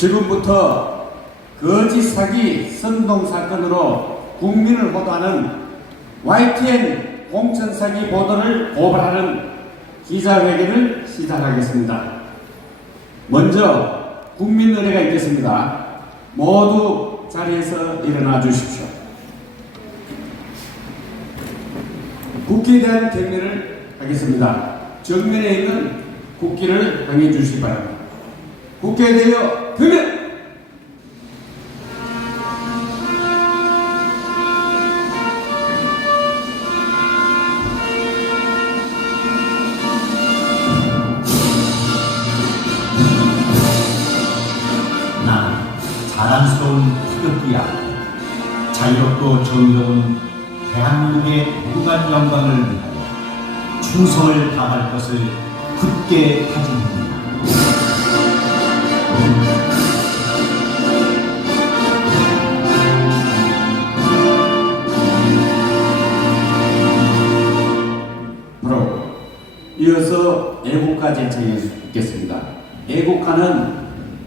지금부터 거짓 사기 선동 사건으로 국민을 호도하는 YTN 공천사기 보도를 고발하는 기자회견을 시작하겠습니다. 먼저 국민 의례가 있겠습니다. 모두 자리에서 일어나 주십시오. 국기에 대한 경례를 하겠습니다. 정면에 있는 국기를 당해 주시기 바랍니다. 국기에 대하여 경례! 나 자랑스러운 태극기야. 자유롭고 정의로운 대한민국의 무궁한 영광을 위하여 충성을 다할 것을 굳게 다짐합니다. 바로 이어서 애국가 제청해 있겠습니다. 애국가는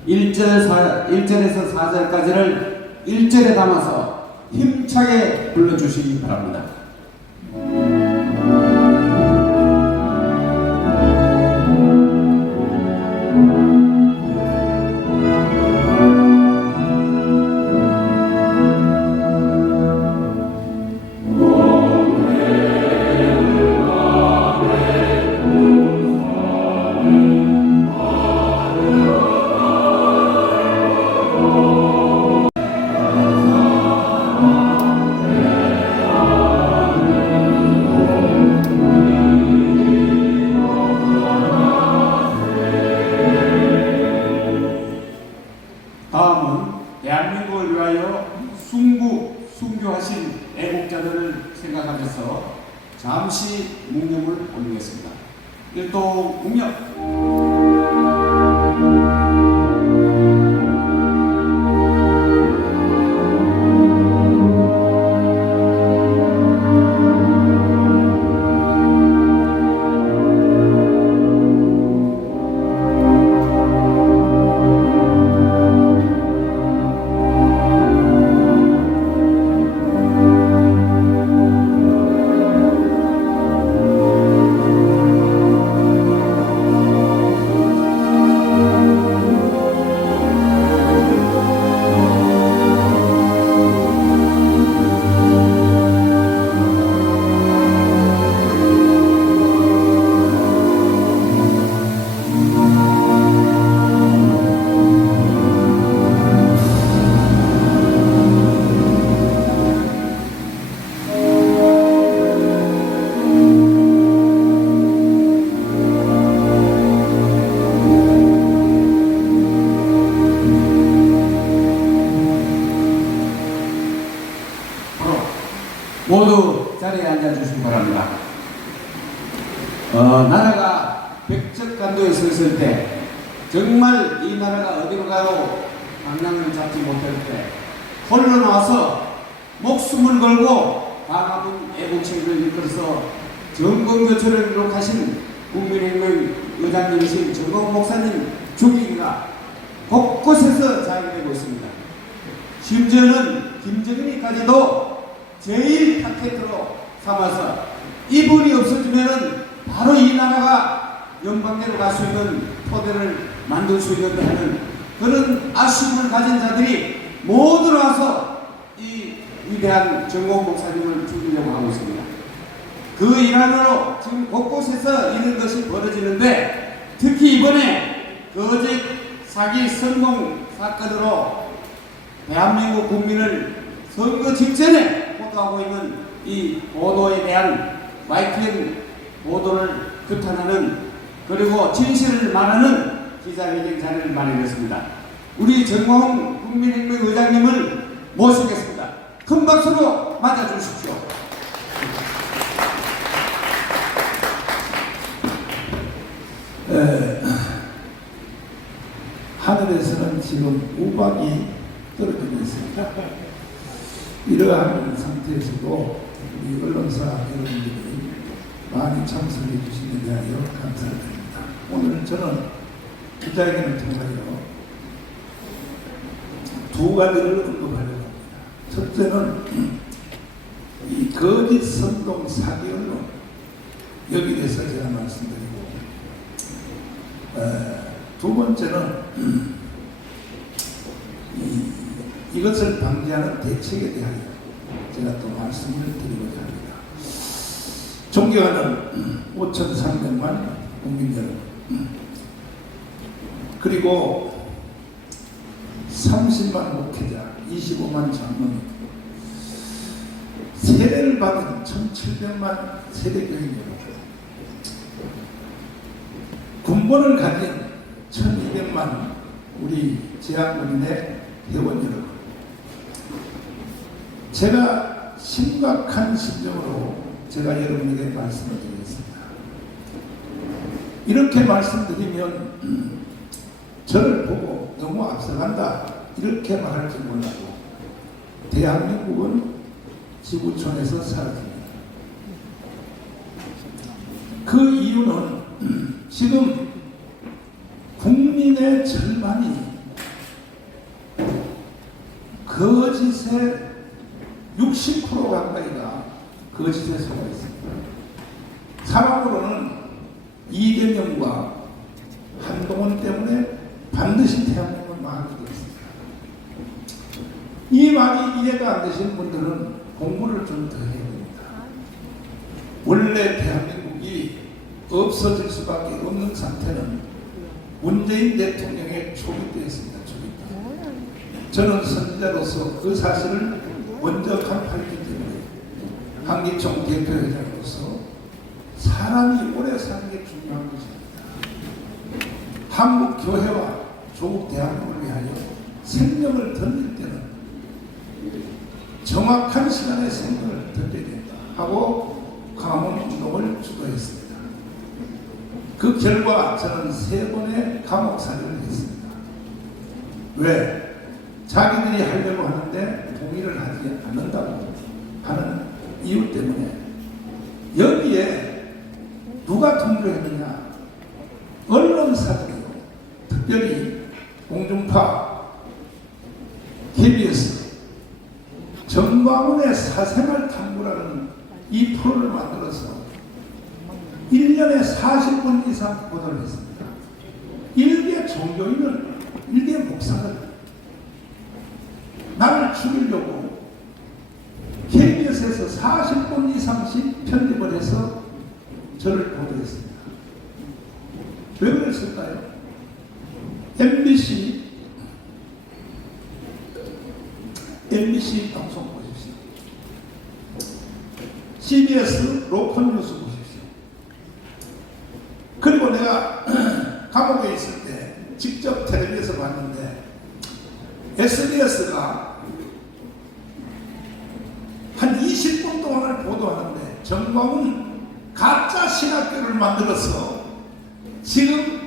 1절에서 4절까지를 1절에 담아서 힘차게 불러주시기 바랍니다. 다음은 대한민국을 위하여 순교하신 애국자들을 생각하면서 잠시 묵념을 올리겠습니다. 일동 묵념. 모두 자리에 앉아주시기 바랍니다. 나라가 백척간도에 섰을 때 정말 이 나라가 어디로 가요? 방향을 잡지 못할 때 홀로 나와서 목숨을 걸고 다가온 애국체를 이끌어서 정권교체를 기록하신 국민혁명 의장님이신 정공 목사님 죽이기가 곳곳에서 자행되고 있습니다. 심지어는 김정은이까지도 제일 타켓으로 삼아서 이분이 없어지면은 바로 이 나라가 연방대로 갈 수 있는 토대를 만들 수 있는데 하는 그런 아쉬움을 가진 자들이 모두 나와서 이 위대한 정공 목사님을 죽이려고 하고 있습니다. 그 일환으로 지금 곳곳에서 이런 것이 벌어지는데 특히 이번에 거짓 사기 선동 사건으로 대한민국 국민을 선거 직전에 보도하고 있는 이 보도에 대한 YTN 보도를 규탄하는 그리고 진실을 말하는 기자회견 자리를 마련했습니다. 우리 정공 국민혁명 의장님을 모시겠습니다. 큰 박수로 맞아주십시오. 하늘에서는 지금 우박이 떨어지고 있습니다. 이러한 상태에서도 우리 언론사 여러분들이 많이 참석해 주시는 데 대하여 감사드립니다. 오늘 저는 기자회견을 통하여 두 가지를 언급하려고 합니다. 첫째는 이 거짓 선동 사기 언론, 여기에 대해서 제가 말씀드리고, 두 번째는 이것을 방지하는 대책에 대하여 제가 또 말씀을 드리고자 합니다. 존경하는 5,300만 국민 여러분, 그리고 30만 목회자, 25만 장로님, 세례를 받은 1,700만 세대교인 여러분, 군번을 가진 1,200만 우리 제한군인의 회원 여러분, 제가 심각한 심정으로 제가 여러분에게 말씀을 드리겠습니다. 이렇게 말씀드리면 저를 보고 너무 앞서간다 이렇게 말할 줄 몰라도 대한민국은 지구촌에서 사라집니다. 그 이유는 지금 국민의 절반이 거짓의 60% 가까이가 거짓에 속아 있습니다. 사람으로는 이재명과 한동훈 때문에 반드시 대한민국을 망하게 되었습니다. 이 말이 이해가 안 되시는 분들은 공부를 좀 더 해야 됩니다. 원래 대한민국이 없어질 수밖에 없는 상태는 문재인 대통령의 초기 때였습니다. 저는 선지자로서 그 사실을 먼저 간파했기 때문에 한기총 대표회장으로서 사람이 오래 사는 게 중요한 것입니다. 한국 교회와 조국 대한민국을 위하여 생명을 던질 때는 정확한 시간에 생명을 던져야 된다 하고 감옥운동을 주도했습니다. 그 결과 저는 3번의 감옥 사료를 했습니다. 왜? 자기들이 하려고 하는데 동의를 하지 않는다고 하는 이유 때문에. 여기에 누가 동조했느냐? 언론사들이요. 특별히 공중파, KBS, 정광훈의 사생활 탐구라는 이 프로를 만들어서 1년에 40분 이상 보도를 했습니다. 일개 종교인을, 일개 목사를 나를 죽이려고 KBS에서 40분 이상씩 편집을 해서 저를 보도했습니다. 왜 그랬을까요? MBC 방송 보십시오. CBS 로컬 뉴스 보십시오. 그리고 내가 감옥에 있을 때 직접 텔레비에서 봤는데 SBS가 한 20분 동안을 보도하는데 정광훈 가짜 신학교를 만들어서 지금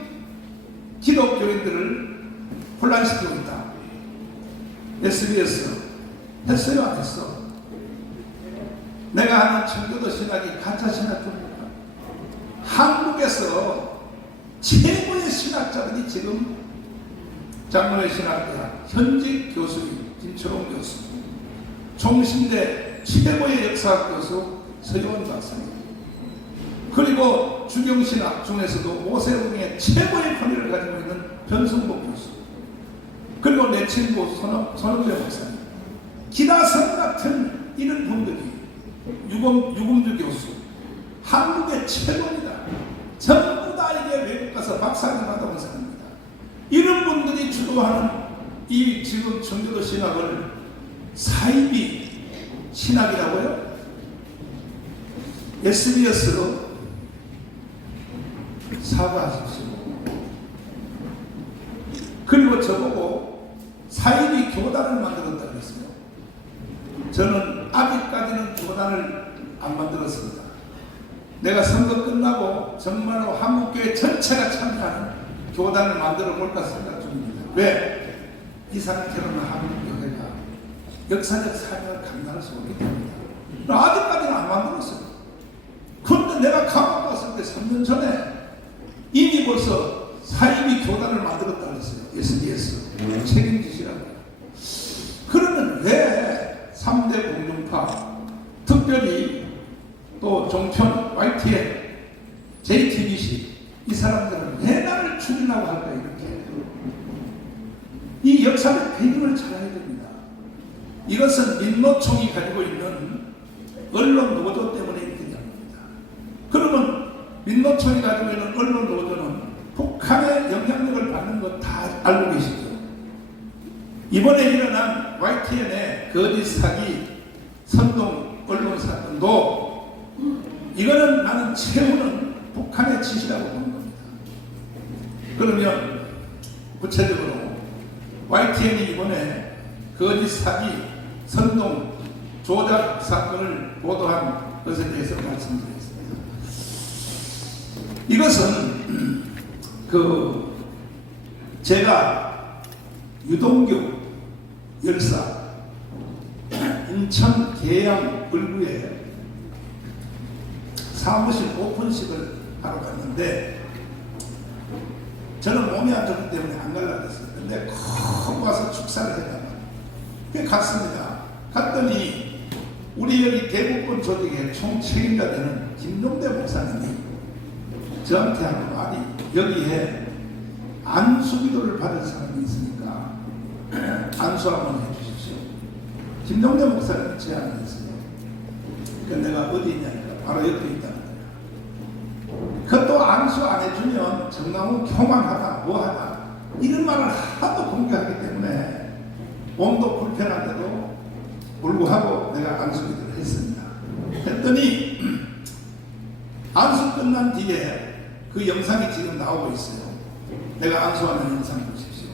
기독교인들을 혼란시키고 있다. SBS 했어요? 안 했어? 내가 하는 청교도 신학이 가짜 신학교입니다. 한국에서 최고의 신학자들이 지금 장로의 신학대학 현직 교수인 김철홍 교수, 총신대 최고의 역사학 교수 서유원 박사님, 그리고 주경신학 중에서도 오세훈의 최고의 권위를 가지고 있는 변승복 교수, 그리고 내 친구 손흥재 목사님, 기다성 같은 이런 분들이, 유금주 교수, 한국의 최고입니다. 전부 다 이게 외국 가서 박사님 받아온 사람입니다. 이런 분들이 주도하는 이 지금 청교도 신학을 사이비 신학이라고요? SBS로 사과하십시오. 그리고 저보고 사이비 교단을 만들었다고 했어요. 저는 아직까지는 교단을 안 만들었습니다. 내가 선거 끝나고 정말로 한국교회 전체가 참여하는 교단을 만들어 볼까 생각 중입니다. 왜? 이 상태로는 한국교회가 역사적 사명을 감당할 수 없기 때문이다. 아직까지는 안 만들었어요. 그런데 내가 감옥 갔을 때 3년 전에 이미 벌써 사이비 교단을 만들었다고 했어요. SBS 책임지시라고. 우파, 특별히 또 종편, YTN, JTBC 이 사람들은 왜 나를 죽이려고 할까 이렇게. 이 역사의 배경을 찾아야 됩니다. 이것은 민노총이 가지고 있는 언론 노조 때문에 이렇게 된 겁니다. 그러면 민노총이 가지고 있는 언론 노조는 북한의 영향력을 받는 것 다 알고 계시죠? 이번에 일어난 YTN의 거짓 사기 선동 언론 사건도 이거는 나는 최후는 북한의 짓이라고 보는 겁니다. 그러면 구체적으로 YTN이 이번에 거짓 사기 선동 조작 사건을 보도한 것에 대해서 말씀드리겠습니다. 이것은 제가 유동규 열사 인천 계양 을구에 사무실 오픈식을 하러 갔는데 저는 몸이 안 좋기 때문에 안 가려고 했어요. 근데 꼭 와서 축사를 해가지고 갔습니다. 갔더니 우리 여기 대북권 조직의 총책임자 되는 김종대 목사님이 저한테 한 말이, 여기에 안수기도를 받은 사람이 있으니까 안수 한번 해주십시오. 김종대 목사님이 제안을 했어요. 그러니까 내가 어디 있냐니까 바로 옆에 있다는 거야. 그것도 안수 안 해주면 정강훈 교만하다 뭐하다 이런 말을 하도 공개하기 때문에 몸도 불편한데도 불구하고 내가 안수기도를 했습니다. 했더니 안수 끝난 뒤에 그 영상이 지금 나오고 있어요. 내가 안수하는 영상 보십시오.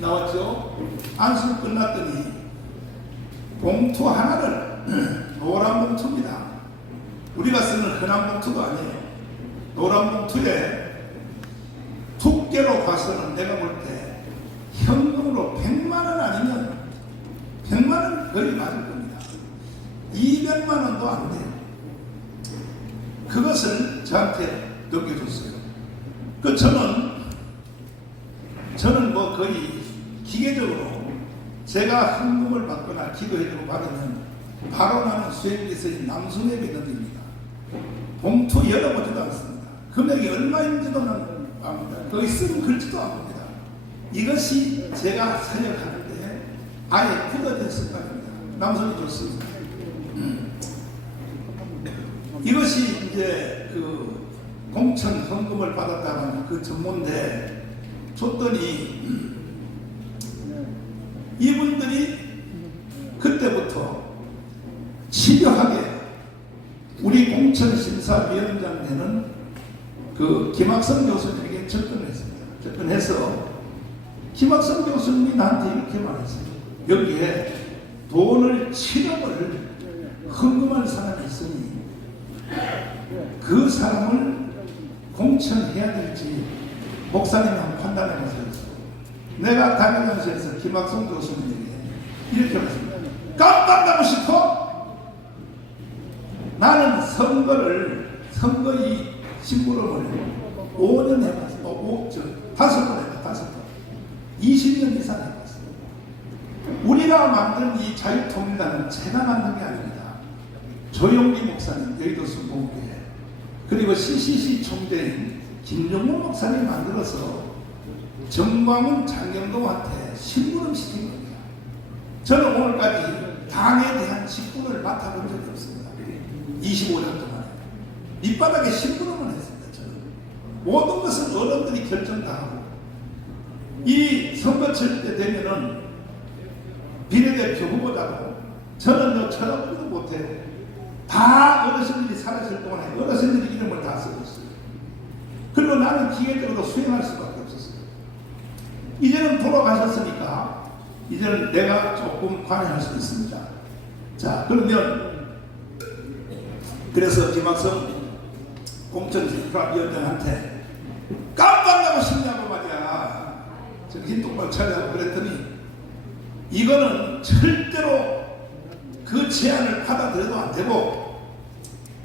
나왔죠? 안수 끝났더니 봉투 하나를 노란 봉투입니다. 우리가 쓰는 흔한 봉투도 아니에요. 노란 봉투에 두께로 봐서는 내가 볼 때 현금으로 100만 원 아니면 100만 원 거의 맞을 겁니다. 200만 원도 안 돼요. 그것을 저한테 넘겨줬어요. 저는 뭐 거의 기계적으로 제가 헌금을 받거나 기도해주고 받으면 바로 나는 수행기서의 남순앱이 넘깁니다. 봉투 열어보지도 않습니다. 금액이 얼마인지도 나는 압니다. 거기 쓴 글지도 압니다. 이것이 제가 사역하는데 아예 굳어진 습관입니다. 남순이 좋습니다. 이것이 이제 그 공천 헌금을 받았다는 그 전문대 줬더니 이분들이 그때부터 집요하게 우리 공천심사위원장 되는 그 김학성 교수님에게 접근을 했습니다. 접근해서 김학성 교수님이 나한테 이렇게 말했어요. 여기에 돈을 7억을 헌금한 사람이 있으니 그 사람을 공천해야 될지 목사님 한번 판단해 보세요. 내가 담임연수에서 김학성 교수님에게 이렇게 말했습니다. 깜빡하고 싶어? 나는 선거의 심부름을 5년 해봤어. 5번 해봤어. 5번. 20년 이상 해봤어. 우리가 만든 이 자유통일당은 제가 만든 게 아닙니다. 조용기 목사님, 여의도 순복음교회, 그리고 CCC 총재인 김용문 목사님이 만들어서 정광훈 장경동한테 심부름 시킨 겁니다. 저는 오늘까지 당에 대한 직분을 맡아본 적이 없습니다. 25년 동안에 밑바닥에 심부름을 했습니다. 저는 모든 것은 어른들이 결정 다 하고, 이 선거철 때 되면은 비례대표 후보자도 저는 쳐다보지도 못해요. 다 어르신들이 살아있을 동안에 어르신들이 이름을 다 쓰고 있어요. 그리고 나는 기계적으로 수행할 수밖에 없었어요. 이제는 돌아가셨으니까 이제는 내가 조금 관여할 수 있습니다. 자, 그러면 그래서 김학성 공천위원장한테 깜빡하고 싶냐고 말이야. 정신 똑바로 차리라고 그랬더니 이거는 절대로 그 제안을 받아들여도 안 되고,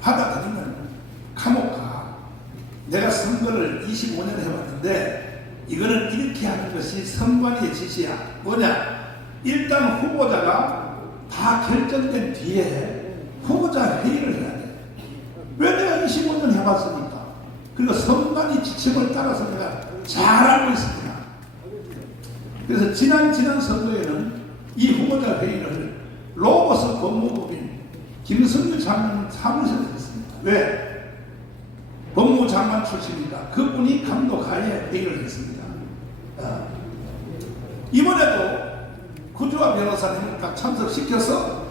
받아들이면 감옥 가. 내가 선거를 25년 해왔는데 이거는 이렇게 하는 것이 선관위의 지시야. 뭐냐? 일단 후보자가 다 결정된 뒤에 후보자 회의를 해야 돼. 왜 내가 25년 해봤으니까. 그리고 선관위 지침을 따라서 내가 잘 알고 있습니다. 그래서 지난 선거에는 이 후보자 회의를 로버스 법무법인 김성규 장관 사무실에서 했습니다. 왜? 법무장관 출신이니까 그분이 감독하에 회의를 했습니다. 이번에도 구주화 변호사님을 딱 참석시켜서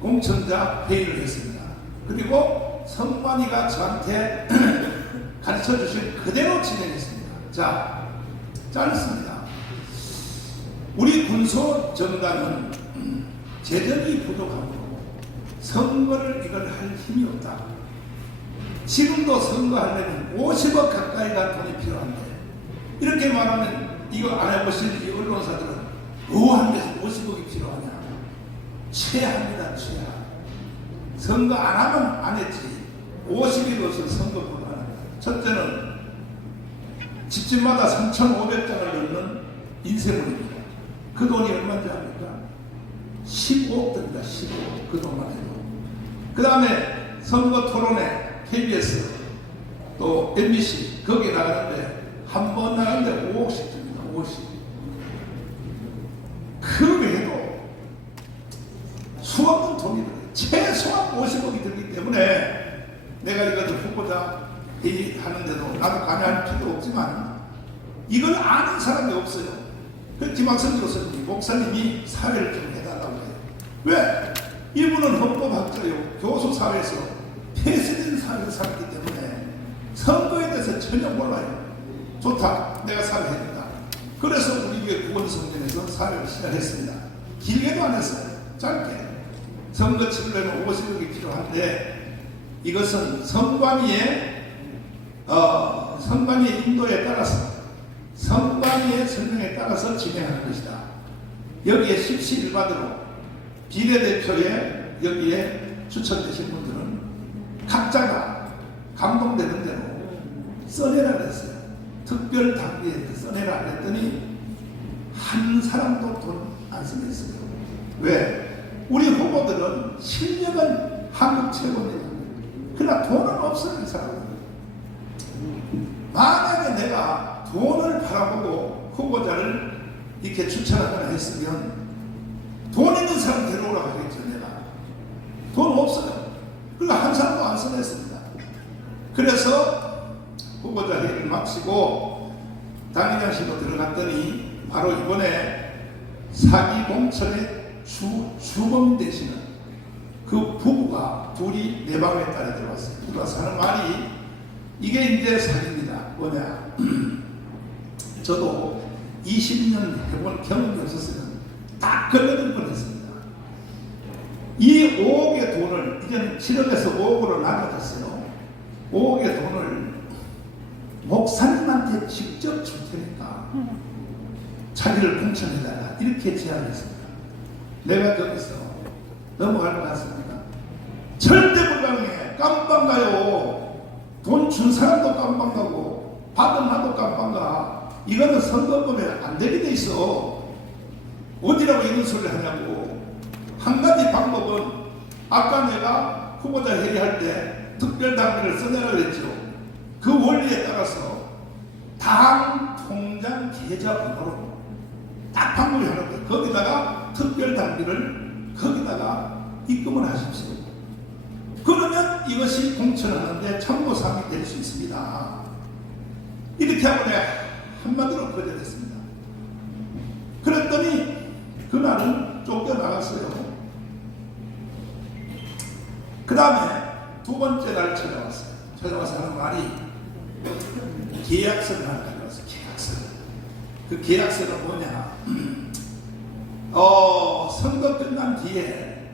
공천자 회의를 했습니다. 그리고 선관위가 저한테 가르쳐 주신 그대로 진행했습니다. 자, 짧습니다. 우리 군소 정당은 재정이 부족하고 선거를 이걸 할 힘이 없다. 지금도 선거하려면 50억 가까이가 돈이 필요한데 이렇게 말하면 이거 안 해보신 이 언론사들은 뭐한 데서 50억이 필요하냐. 최하입니다. 최하. 선거 안 하면 안 했지. 50일 없이 선거 불가능합니다. 첫째는 집집마다 3,500장을 넣는 인쇄물입니다. 그 돈이 얼마인지 압니까? 15억 듭니다. 15억. 그 돈만 해도. 그 다음에 선거 토론회 KBS 또 MBC 거기 나가는데 한 번 나가는데 5억씩 듭니다. 5억씩. 그 외에도 수없는 돈이 들어요. 최소한 50억이 들기 때문에 내가 이것을 후보자 회의하는데도 나도 관여할 필요 없지만 이걸 아는 사람이 없어요. 그 김학선 교수님, 목사님이 사회를 좀 해달라고 해요. 왜? 이분은 헌법학자요. 교수 사회에서 폐쇄된 사회를 살았기 때문에 선거에 대해서 전혀 몰라요. 좋다. 내가 사회 해준다. 그래서 우리 교회 구원성전에서 사회를 시작했습니다. 길게도 안 했어요. 짧게. 선거 치르려면 50억이 필요한데 이것은 선관위의 인도에 따라서 선관위의 설명에 따라서 진행하는 것이다. 여기에 십시일반으로 비례대표에 여기에 추천되신 분들은 각자가 감동되는 대로 써내라 그랬어요. 특별 당비에 써내라 그랬더니 한 사람도 돈 안 쓰겠어요. 왜? 우리 후보들은 실력은 한국 최고입니다. 그러나 돈은 없어요. 이 사람은. 만약에 내가 돈을 바라보고 후보자를 이렇게 추천하거나 했으면 돈 있는 사람 데려오라고 하겠죠. 내가 돈 없어요. 그러니까 한 사람도 안 써냈습니다. 그래서 후보자 회의를 마치고 당회장실로 들어갔더니 바로 이번에 사기 공천의 주범 되시는 그 부부가 둘이 내 방에 딸이 들어왔어요. 들어와서 하는 말이 이게 이제 사기입니다. 뭐냐? 저도 20년 해본 경험이 없었으면 딱 걸려들 뻔했습니다. 이 5억의 돈을 이제는 7억에서 5억으로 나눠졌어요. 5억의 돈을 목사님한테 직접 줄 테니까 자기를 공천해달라 이렇게 제안했습니다. 내가 거기서 넘어갈 것 같습니다. 절대 불가능해. 깜빵 가요. 돈 준 사람도 깜빵 가고 받은 나도 깜빵 가. 이거는 선거법에 안 되게 돼 있어. 어디라고 이런 소리를 하냐고. 한 가지 방법은 아까 내가 후보자 회의할 때 특별당비를 써내라 그랬죠. 그 원리에 따라서 당 통장 계좌번호로 딱 방법이 하는 거예요. 거기다가 특별당비를 거기다가 입금을 하십시오. 그러면 이것이 공천하는데 참고사항이 될 수 있습니다. 이렇게 하고 내가 한마디로 거절했습니다. 그랬더니 그날은 쫓겨나갔어요. 그 다음에 두 번째 날 찾아왔어요. 찾아와서 하는 말이 계약서를 하나 가져왔어요. 계약서. 그 계약서는 뭐냐? 선거 끝난 뒤에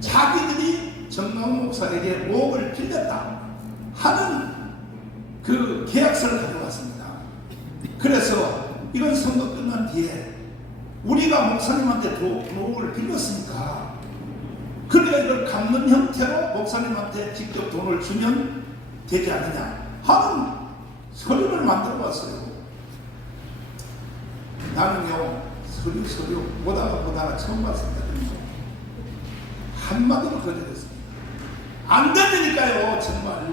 자기들이 정광훈 목사에게 5억을 빌렸다 하는 그 계약서를 가져왔습니다. 그래서 이건 선거 끝난 뒤에 우리가 목사님한테 5억을 빌렸으니까 그러니까 이걸 갚는 형태로 목사님한테 직접 돈을 주면 되지 않느냐 하는 서류를 만들어 왔어요. 나는요 서류 보다가 처음 봤습니다. 한마디로 거절했습니다. 안 된다니까요. 정말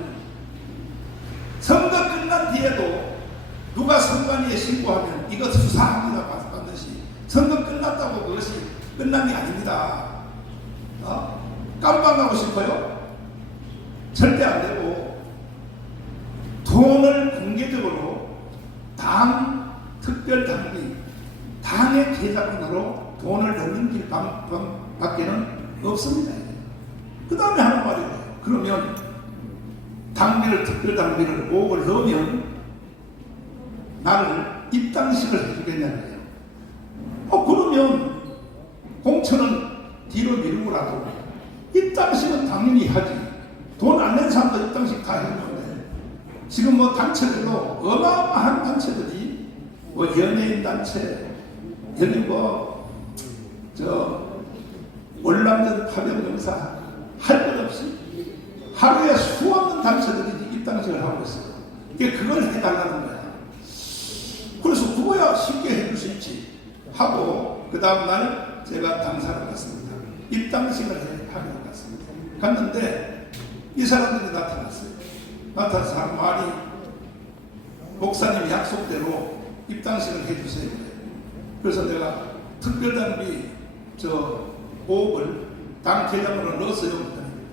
선거 끝난 뒤에도 누가 선관위에 신고하면 이거 수사합니다. 반드시 선거 끝났다고 그것이 끝난 게 아닙니다. 깜빡하고 싶어요? 절대 안 되고, 돈을 공개적으로 당 특별당비 당의 계좌번호로 돈을 넣는 길밖에는 없습니다. 그 다음에 하는 말이에요. 그러면 당비를 특별당비를 5억을 넣으면 나를 입당식을 해주겠냐는 거예요. 그러면 공천은 뒤로 미루고라도 입당식은 당연히 하지. 돈 안 낸 사람도 입당식 다 해주는데, 지금 뭐 단체들도 어마어마한 단체들이 뭐 연예인 단체, 여기 월남전 파병영사 할 것 없이 하루에 수없는 단체들이 입당식을 하고 있어요. 그걸 해달라는 거야. 그래서 그거야 쉽게 해줄 수 있지 하고, 그 다음날 제가 당사를 갔습니다. 입당식을 하기로 갔습니다. 갔는데 이 사람들이 나타났어요. 나타나서 한 말이, 목사님 약속대로 입당식을 해주세요. 그래서 내가 특별당비 5억을 당 계좌번호로 넣었어요.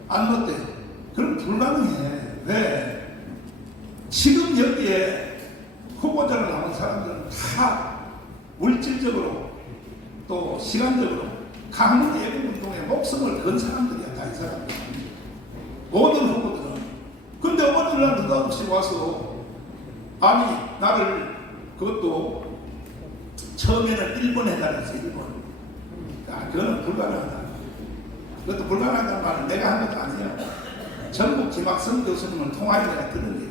안 넣었대요. 그럼 불가능해. 왜? 지금 여기에 후보자로 나온 사람들은 다 물질적으로 또 시간적으로 강원 예비운동에 목숨을 건 사람들이야. 다 이 사람들. 모든 후보들은. 근데 어느 날 느닷없이 와서, 아니 나를 그것도 처음에는 1번 해달랬어. 1번. 그거는 불가능하다. 그것도 불가능하다는 말은 내가 한 것도 아니야. 전국 김학성 교수님을 통하여 내가 들은 얘기야.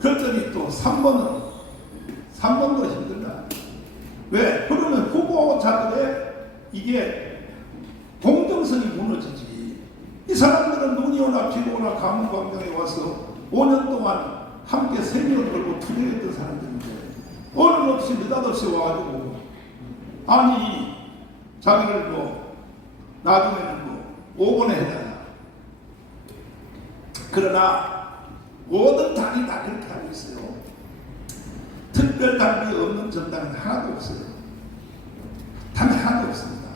그랬더니 또 3번도 힘들다. 왜? 그러면 후보자들의 이게 공정성이 무너지지. 이 사람들은 눈이 오나 비가 오나 감옥광장에 와서 5년 동안 함께 생명을 걸고 투쟁했던 사람들인데, 어느 없이 느닷없이 와가지고, 아니 자기를 나중에는 5번에 해달라. 그러나 모든 당이 다 그렇게 하고 있어요. 특별당비 없는 정당은 하나도 없어요. 단 하나도 없습니다.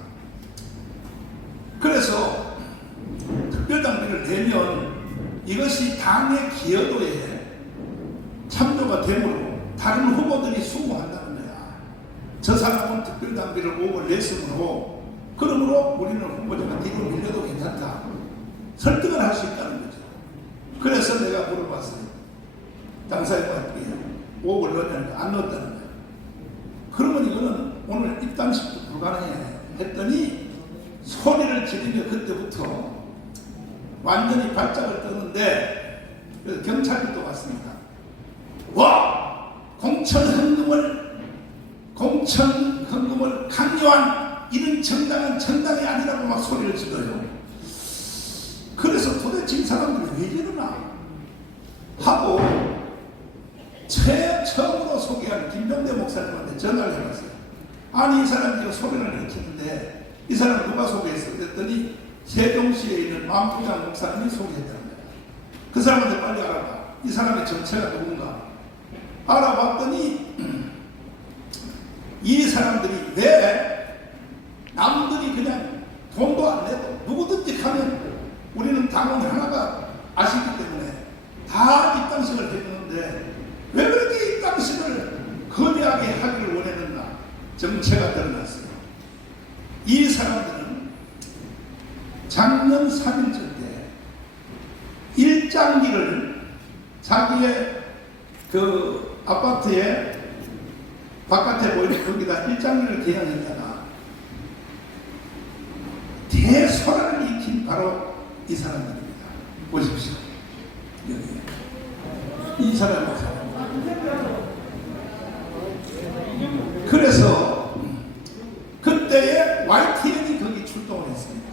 그래서 특별당비를 내면 이것이 당의 기여도에 참조가 되므로 다른 후보들이 수긍한다는 거야. 저 사람은 특별당비를 5억을 냈으므로, 그러므로 우리는 후보자가 뒤로 밀려도 괜찮다. 설득을 할 수 있다는 거죠. 그래서 내가 물어봤어요. 당사자한테 5억을 넣었냐니까 안 넣었다는 거예요. 그러면 이거는 오늘 입당식도 불가능해 했더니 소리를 지르며 그때부터 완전히 발작을 뜨는데, 그래서 경찰이 또 왔습니다. 와! 공천 헌금을 강요한 이런 정당은 정당이 아니라고 막 소리를 질러요. 그래서 도대체 이 사람들이 왜 이러나 하고, 처음으로 소개한 김병대 목사님한테 전화를 해봤어요. 아니 이 사람이 소개를 했는데 이 사람 누가 소개했어? 그랬더니 세종시에 있는 만부장 목사님이 소개했다는 거야. 그 사람한테 빨리 알아봐. 이 사람의 정체가 누군가. 알아봤더니 이 사람들이 왜 남들이 그냥 돈도 안 내도 누구든지 하면 우리는 당원 하나가 아시기 때문에 다 입당식을 해주는데 왜 그렇게 입당식을 거대하게 하기를 원했는가. 정체가 드러났어요. 이 사람들은 작년 3일절 때 일장기를 자기의 그 아파트에 바깥에 보이는 거기다 일장기를 개양했다가 대소란을 일으킨 바로 이 사람들입니다. 보십시오. 여기 이 사람입니다. 그래서 그때에 YTN이 거기 출동을 했습니다.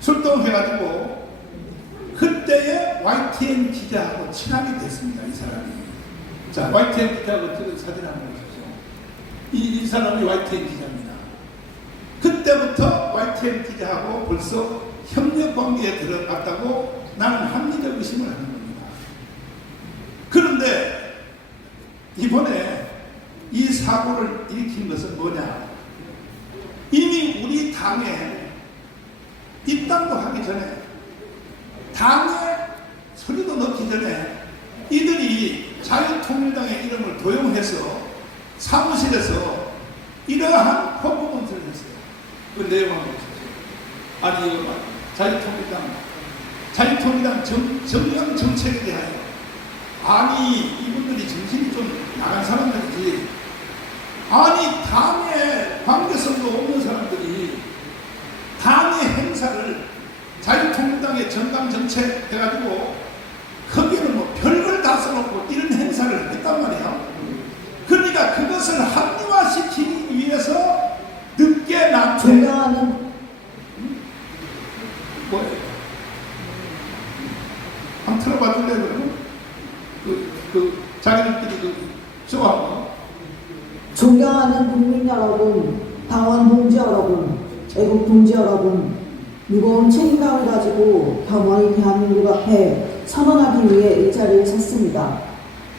출동해가지고 그때에 YTN 기자하고 친하게 됐습니다. 이 사람이. 자, YTN 기자하고 찍은 사진 한번 보십시오. 이 사람이 YTN 기자입니다. 그때부터 YTN 기자하고 벌써 협력 관계에 들어갔다고 나는 합리적 의심을 하는 겁니다. 그런데 이번에 이 사고를 일으킨 것은 뭐냐? 이미 우리 당에 입당도 하기 전에, 당에 소리도 넣기 전에 이들이 자유통일당의 이름을 도용해서 사무실에서 이러한 퍼포먼스를 했어요. 그 내용을 보십시오. 아니 이거 자유통일당 정량 정책에 대하여, 아니 이분들이 정신이 좀 나간 사람들이지, 아니 당에 관계성도 없는 사람들이 당의 행사를 자유통일당의 정강 정책 해가지고 거기는 뭐 별걸 다 써놓고 이런 행사를 했단 말이야. 그러니까 그것을 합리화시키기 위해서 늦게 존경하는 뭐예요? 한번 틀어봐 줄래 그러면? 자기들끼리 쇼한 거. 존경하는 국민 여러분, 당원 동지 여러분, 애국 동지 여러분, 무거운 책임감을 가지고 겸허히 대한민국 앞에 선언하기 위해 이 자리에 섰습니다.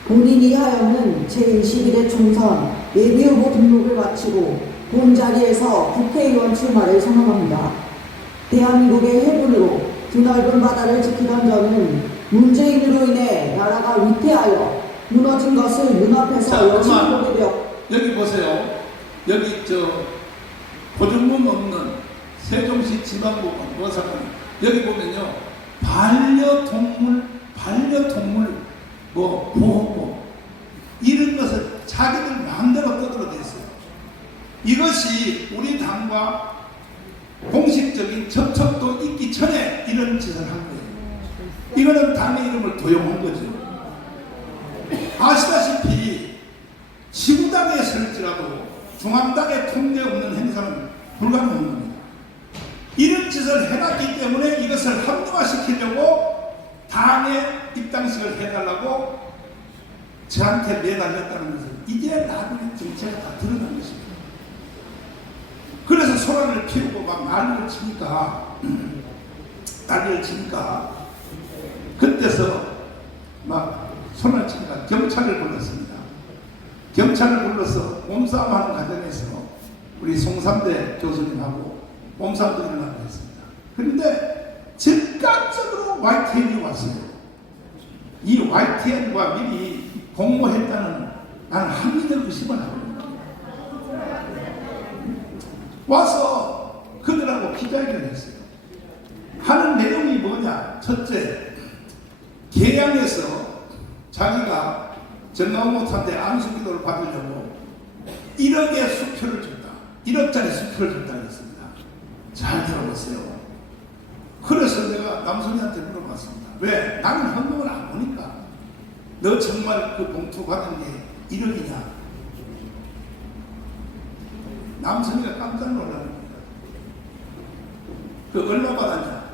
본인이 하여는 제21대 총선 예비후보 등록을 마치고 본 자리에서 국회의원 출마를 선언합니다. 대한민국의 해군으로 드넓은 바다를 지키던 저는 문재인으로 인해 나라가 위태하여 무너진 것을 눈앞에서 여실히 보게 되었. 여기 보세요. 여기 보증금 없는 세종시 지방법원 의사관, 여기 보면요, 반려동물 뭐 보호법 이런 것을 자기들 마음대로 떠들어대 있어요. 이것이 우리 당과 공식적인 접촉도 있기 전에 이런 짓을 한 거예요. 이거는 당의 이름을 도용한 거죠. 아시다시피 지구당에 설지라도 중앙당의 통제 없는 행사는 불가능한 겁니다. 이런 짓을 해놨기 때문에 이것을 합리화시키려고 당의 입당식을 해달라고 저한테 매달렸다는 것은 이제 나중에 정체가 다 드러난 것입니다. 그래서 소란을 피우고 막 난리를 치니까 그때서 막 소란을 치니까 경찰을 불렀습니다. 경찰을 불러서 몸싸움하는 과정에서 우리 송삼대 교수님하고 몸싸움도 일어나고 했습니다. 그런데 즉각적으로 YTN이 왔어요. 이 YTN과 미리 공모했다는 나는 합리적 의심을 하고 있습니다. 와서 그들하고 기자회견을 했어요. 하는 내용이 뭐냐? 첫째, 계양에서 자기가 전광훈한테 안수기도를 받으려고 1억의 수표를 줬다. 1억짜리 수표를 줬다 했습니다. 잘 들어보세요. 그래서 내가 남순이한테 물어봤습니다. 왜? 나는 현금을 안 보니까. 너 정말 그 봉투 받은 게 1억이냐? 남순이가 깜짝 놀라는 겁니다. 그 얼마 받았냐?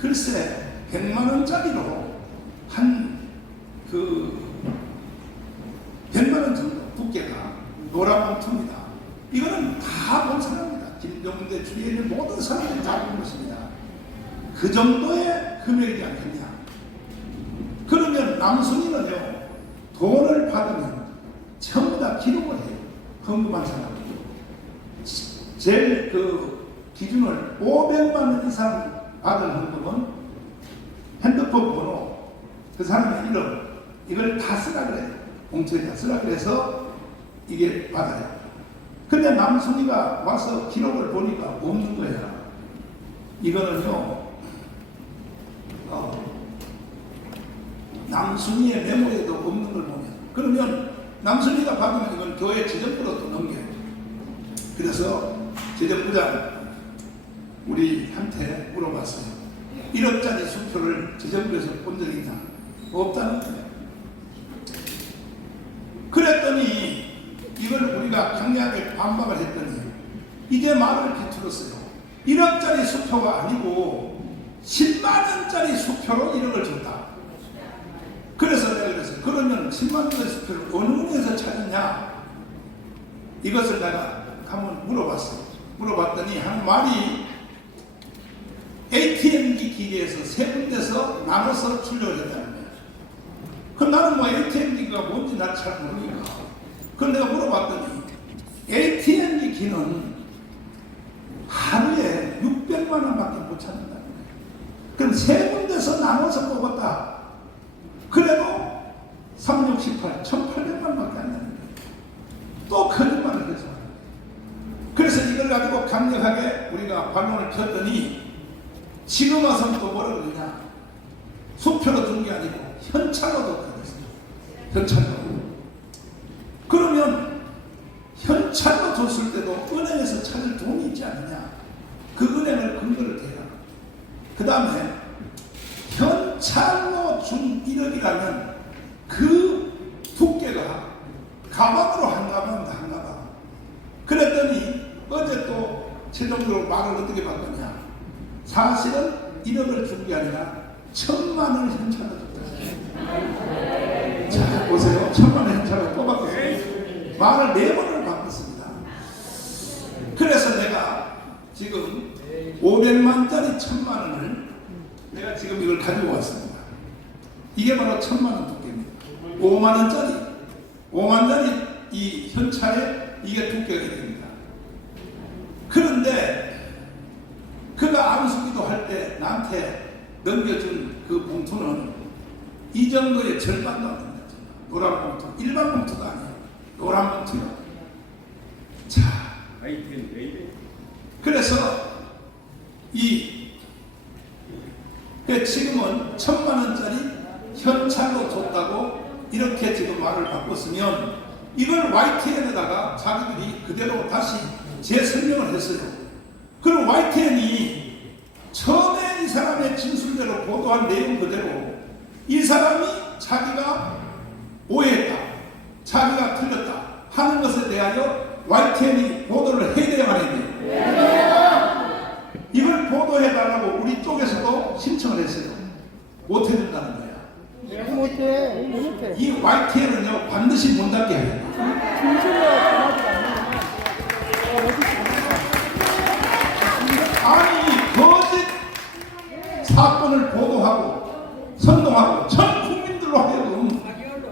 글쎄 100만 원짜리로 한 100만 원 정도 두께가 노란 봉투입니다. 이거는 다 본 사람입니다. 김종대 주위에 있는 모든 사람들이 다 본 것입니다. 그 정도의 금액이지 않겠냐? 그러면 남순이는요, 돈을 받으면 전부 다 기록을 해요. 헌금한 사람은. 제일 기준을 500만 원 이상 받은 헌금은 핸드폰 번호, 그 사람의 이름, 이걸 다 쓰라 그래요. 봉투에 다 쓰라 그래서 이게 받아요. 근데 남순이가 와서 기록을 보니까 없는 거야. 이거는요, 남순이의 메모에도 없는 걸 보면, 그러면 남순이가 받으면 이건 교회 지정부로 또 넘겨요. 그래서 지정부장 우리한테 물어봤어요. 1억짜리 수표를 지정부에서 본 적이 있나? 없다는 거예요. 그랬더니 이걸 우리가 강력하게 반박을 했더니 이제 말을 비틀었어요. 1억짜리 수표가 아니고 10만원짜리 수표로 1억을 줬다. 그래서 내가 그랬어요. 그러면 10만원짜리 수표를 어느 은에서 찾았냐? 이것을 내가 한번 물어봤어요. 물어봤더니 한 말이 ATM기 기계에서 세 군데서 나눠서 출력을 했다는 거예요. 그럼 나는 뭐 ATM기가 뭔지 난 잘 모르니까. 그럼 내가 물어봤더니 ATM기 기는 하루에 600만 원밖에 못 찾는다는 거예요. 그럼 세 군데서 나눠서 뽑았다. 그래도 3, 6, 18, 1,800만 원밖에 안 되는 거예요. 또 거짓말을 해서. 그래서 이걸 가지고 강력하게 우리가 반론을 폈더니 지금 와서는 또 뭐라 그러냐. 수표로 준 게 아니고 현찰로 줬다고 했어요. 현찰로. 그러면 현찰로 줬을 때도 은행에서 찾을 돈이 있지 않느냐. 그 은행을 근거를 대라. 그 다음에 현찰로 준 1억이라면 그 두께가 가방으로 한 가방입니다. 한 가방. 그랬더니 어제 또 최종적으로 말을 어떻게 바꿨냐. 사실은 1억을 준 게 아니라 1,000만 원을 현찰로 줬다. 자, 보세요. 1,000만 원 현찰로 또 바꿨어요. 말을 4번을 바꿨습니다. 그래서 내가 지금 500만짜리 1,000만 원을 내가 지금 이걸 가지고 왔습니다. 이게 바로 1,000만 원 두께입니다. 5만 원짜리, 5만짜리 이 현찰에 이게 두께가 됩니다. 그런데 그가 암수기도 할 때 나한테 넘겨준 그 봉투는 이 정도의 절반도 안 됩니다. 노란 봉투, 일반 봉투가 아니에요. 노란 봉투요. 자, 그래서 지금은 1,000만 원짜리 현찰로 줬다고 이렇게 지금 말을 바꿨으면 이걸 YTN에다가 자기들이 그대로 다시 재설명을 했어요. 그럼 YTN이 처음에 이 사람의 진술대로 보도한 내용 그대로 이 사람이 자기가 오해했다, 자기가 틀렸다 하는 것에 대하여 YTN이 보도를 해야 돼야 말이에요. 이걸 보도해달라고 우리 쪽에서도 신청을 했어요. 못 해준다는 거야. 못해. 이 YTN은요 반드시 문 닫게 해야 돼요. 아니 거짓 사건을 보도하고 선동하고 전 국민들로 하여금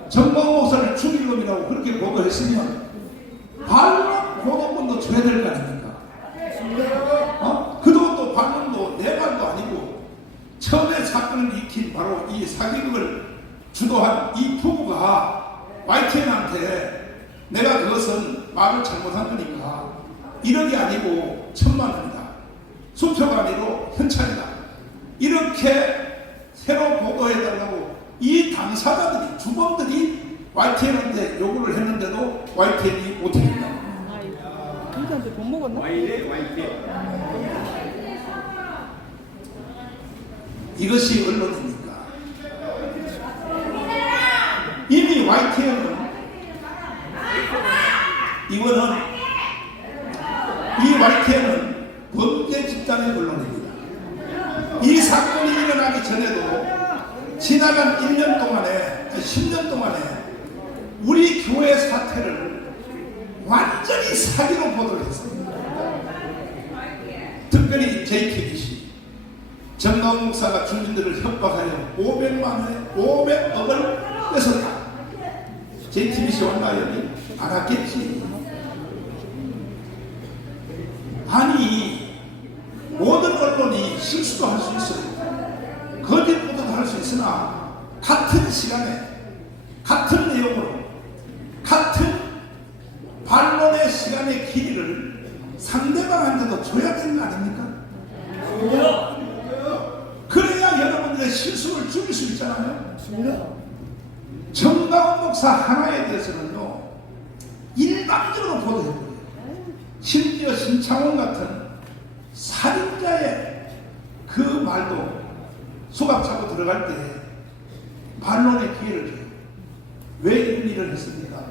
정광 목사를 죽일 놈이라고 그렇게 보도했으면 반론 보도권도 줘야 될 거 아닙니까? 그 돈도 반론도 내 말도 아니고 처음에 사건을 익힌 바로 이 사기극을 주도한 이 부부가 YTN한테 내가 그것은 말을 잘못한 거니까 1억이 아니고 1,000만 원이다. 수표가 아니고 현찰이다. 이렇게 새로 보도해달라고 이 당사자들이 주범들이 YTN한테 요구를 했는데도 YTN이 못해준다. 진짜한테 돈 먹었나? 이것이 언론입니까? 이미 YTN은 이 YTN은 범죄 집단의 언론입니다. 이 사건이 일어나기 전에도 지나간 1년 동안에 10년 동안에 우리 교회 사태를 완전히 사기로 보도를 했습니다. 특별히 JTBC 정광 목사가 주민들을 협박하여 500억을 뺏었다. JTBC 왔나 여기? 안 왔겠지. 아니 모든 언론이 실수도 할 수 있어요. 거짓 보도도 할 수 있으나 같은 시간에 같은 내용으로 같은 반론의 시간의 길이를 상대방한테도 줘야 되는 거 아닙니까? 그래야 여러분들의 실수를 줄일 수 있잖아요. 정다운 목사 하나에 대해서는요 일방적으로 보도해버려요. 심지어 신창원 같은 살인자의 그 말도 수갑 차고 들어갈 때 반론의 기회를 줘요. 왜 이런 일을 했습니까?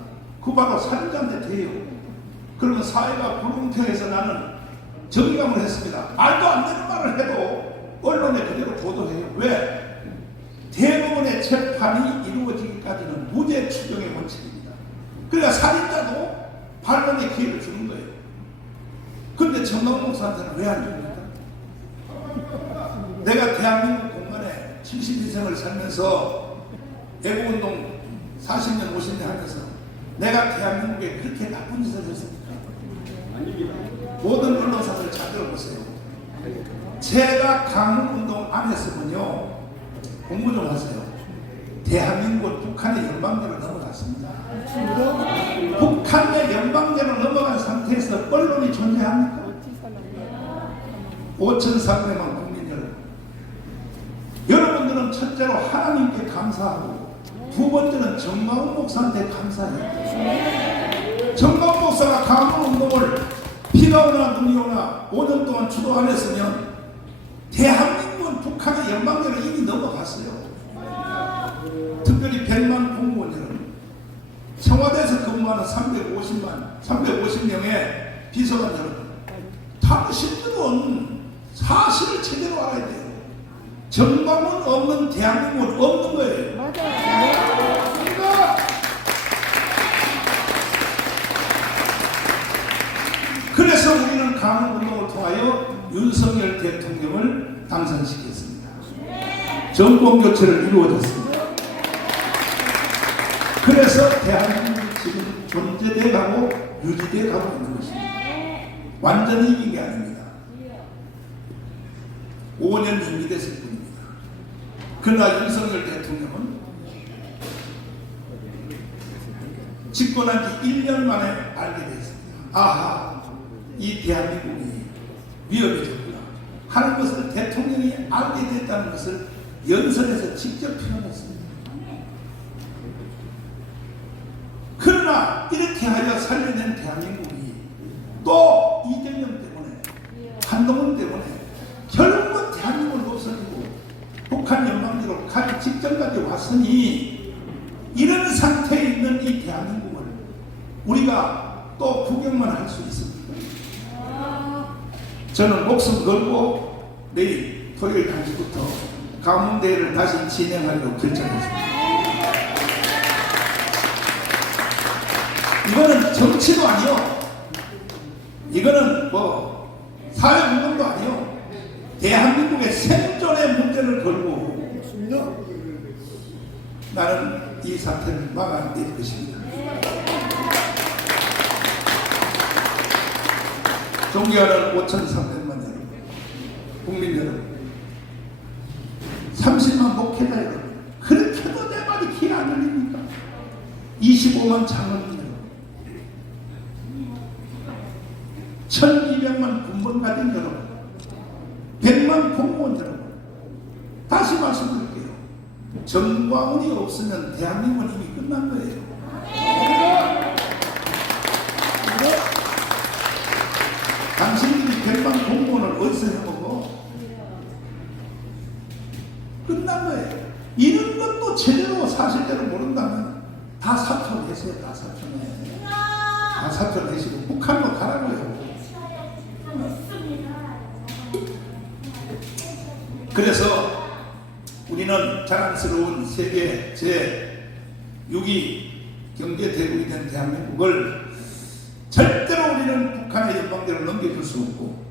그 바로 살인자인데 돼요. 그러면 사회가 불공평해서 나는 정의감을 했습니다. 말도 안 되는 말을 해도 언론에 그대로 보도해요. 왜? 대법원의 재판이 이루어지기까지는 무죄 추정의 원칙입니다. 그러니까 살인자도 반론의 기회를 주는 거예요. 그런데 정강 목사한테는 왜 안 줍니까? 내가 대한민국 공간에 72생을 살면서 애국운동 40년 50년 하면서 내가 대한민국에 그렇게 나쁜 짓을 했습니까? 모든 언론사들 잘 들어보세요. 제가 강운동 안 했으면요, 공부 좀 하세요. 대한민국은 북한의 연방제로 넘어갔습니다. 북한의 연방제로 넘어간 상태에서 언론이 존재합니까? 5,300만 국민 여러분, 여러분들은 첫째로 하나님께 감사하고 두 번째는 정광훈 목사한테 감사해요. 정광훈 목사가 강운동을 비가 오나 눈이 오나 5년 동안 주도 안 했으면 대한민국은 북한의 연방제로 이미 넘어갔어요. 특별히 100만 공무원 여러분, 청와대에서 근무하는 350명의 비서관 여러분, 당신들은 사실을 제대로 알아야 돼요. 정광훈 없는 대한민국은 없는 거예요. 그래서 우리는 강운동을 통하여 윤석열 대통령을 당선시켰습니다. 정권교체를 이루어졌습니다. 그래서 대한민국이 지금 존재돼 가고 유지돼 가고 있는 것입니다. 완전히 이긴 게 아닙니다. 5년 임기됐을 뿐입니다. 그러나 윤석열 대통령은 집권한 지 1년 만에 알게 됐습니다. 아하, 이 대한민국이 위험해졌구나 하는 것을 대통령이 알게 됐다는 것을 연설에서 직접 표현했습니다. 그러나 이렇게 하여 살려낸 대한민국이 또 이재명 때문에, 한동훈 때문에 결국은 대한민국은 없어지고 북한 연방제로 가기 직전까지 왔으니, 이런 상태에 있는 이 대한민국을 우리가 또 구경만 할 수 있습니까? 저는 목숨 걸고 내일 토요일 1시부터 가문대회를 다시 진행하려고 결정했습니다. 이거는 정치도 아니요, 이거는 뭐 사회운동도 아니요, 대한민국의 생존의 문제를 걸고 나는 이 사태를 막아낼 것입니다. 존경하는 5,300만 여러분, 국민 여러분, 30만 목회자 여러분, 그렇게도 내 말이 귀에 안 들립니까? 25만 장로님 여러분, 1,200만 군번 가진 여러분, 100만 공무원 여러분, 다시 말씀드릴게요. 정광훈이 없으면 대한민국은 이미 끝난 거예요. 당신들이 100만 공무원을 어디서 해먹어? 끝난 거예요. 이런 것도 제대로 사실대로 모른다면 다 사퇴하세요. 다 사퇴해. 다 사퇴하시고 북한으로 가라고요. 그래서 우리는 자랑스러운 세계 제6위 경제대국이 된 대한민국을 절대로 우리는 북한의 연방대로 넘겨줄 수 없고,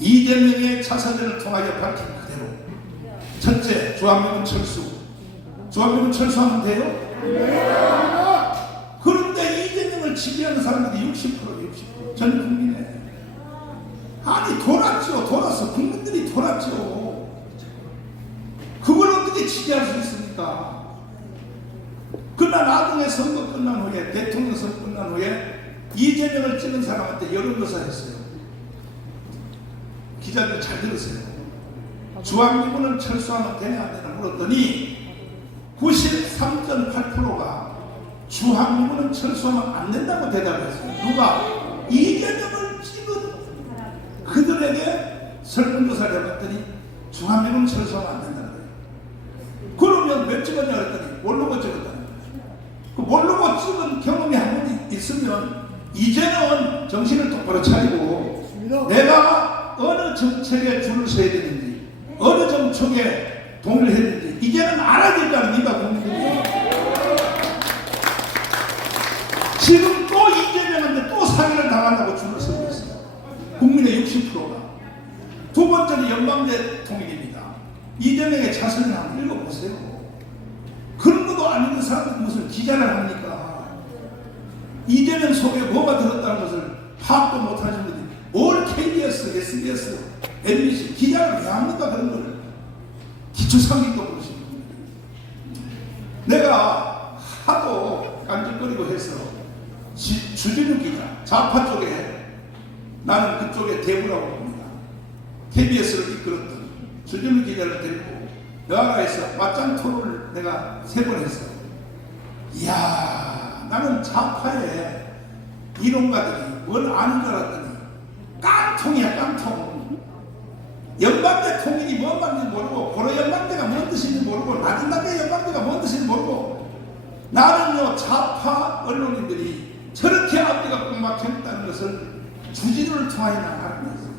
이재명의 차선을 통하여 밝힌 그대로, 첫째, 주한미군 철수. 주한미군 철수하면 돼요? 그런데 이재명을 지지하는 사람들이 60%, 전 국민에. 아니, 돌았죠. 돌았어. 국민들이 돌았죠. 그걸 어떻게 지지할 수 있습니까? 그러나 나중에 선거 끝난 후에, 대통령 선거 끝난 후에 이재명을 찍은 사람한테 여론조사 했어요. 기자들 잘 들으세요. 주한미군을 철수하면 되냐 안 되냐 물었더니 93.8%가 주한미군은 철수하면 안 된다고 대답했어요. 누가? 이재명을 찍은 그들에게 설문조사를 해봤더니 주한미군 철수하면 안 된다는 거예요. 그러면 몇 찍었냐 그랬더니 모르고 찍었다는 거예요. 그 모르고 찍은 경험이 한 번 있으면 이제는 정신을 똑바로 차리고 내가 어느 정책에 줄을 서야 되는지, 어느 정책에 동의를 해야 되는지 이제는 알아야 될 거 아닙니까, 국민들이. 지금 또 이재명 사기를 당한다고 줄을 서고 있어요. 국민의 60%가. 두 번째는 연방제 통일입니다. 이재명의 자선을 한번 읽어보세요. 그런 것도 안 읽는 사람들이 무슨 기자를 합니까? 이재명 속에 뭐가 들었다는 것을 파악도 못하시는 분들이 뭘 KBS, SBS, MBC 기자를 왜 합니까? 그런 걸 기초상식도 모르시는 분들이. 내가 하도 깐죽거리고 해서 주진우 기자, 좌파 쪽에 나는 그쪽에 대부라고 봅니다. KBS를 이끌었던 주진우 기자를 데리고 여하가에서 맞짱 토론을 내가 3번 했어요. 이야, 나는 좌파의 이론가들이 뭘 아는 줄 알았더니 깡통이야, 깡통. 연방제 통일이 뭔 말인지 모르고, 고려 연방제가 뭔 뜻인지 모르고, 낮은 단계 연방제가 뭔 뜻인지 모르고, 나는요, 좌파 언론인들이 저렇게 앞뒤가 꼭 막혔다는 것을 주진우를 통하여 알고 있어요.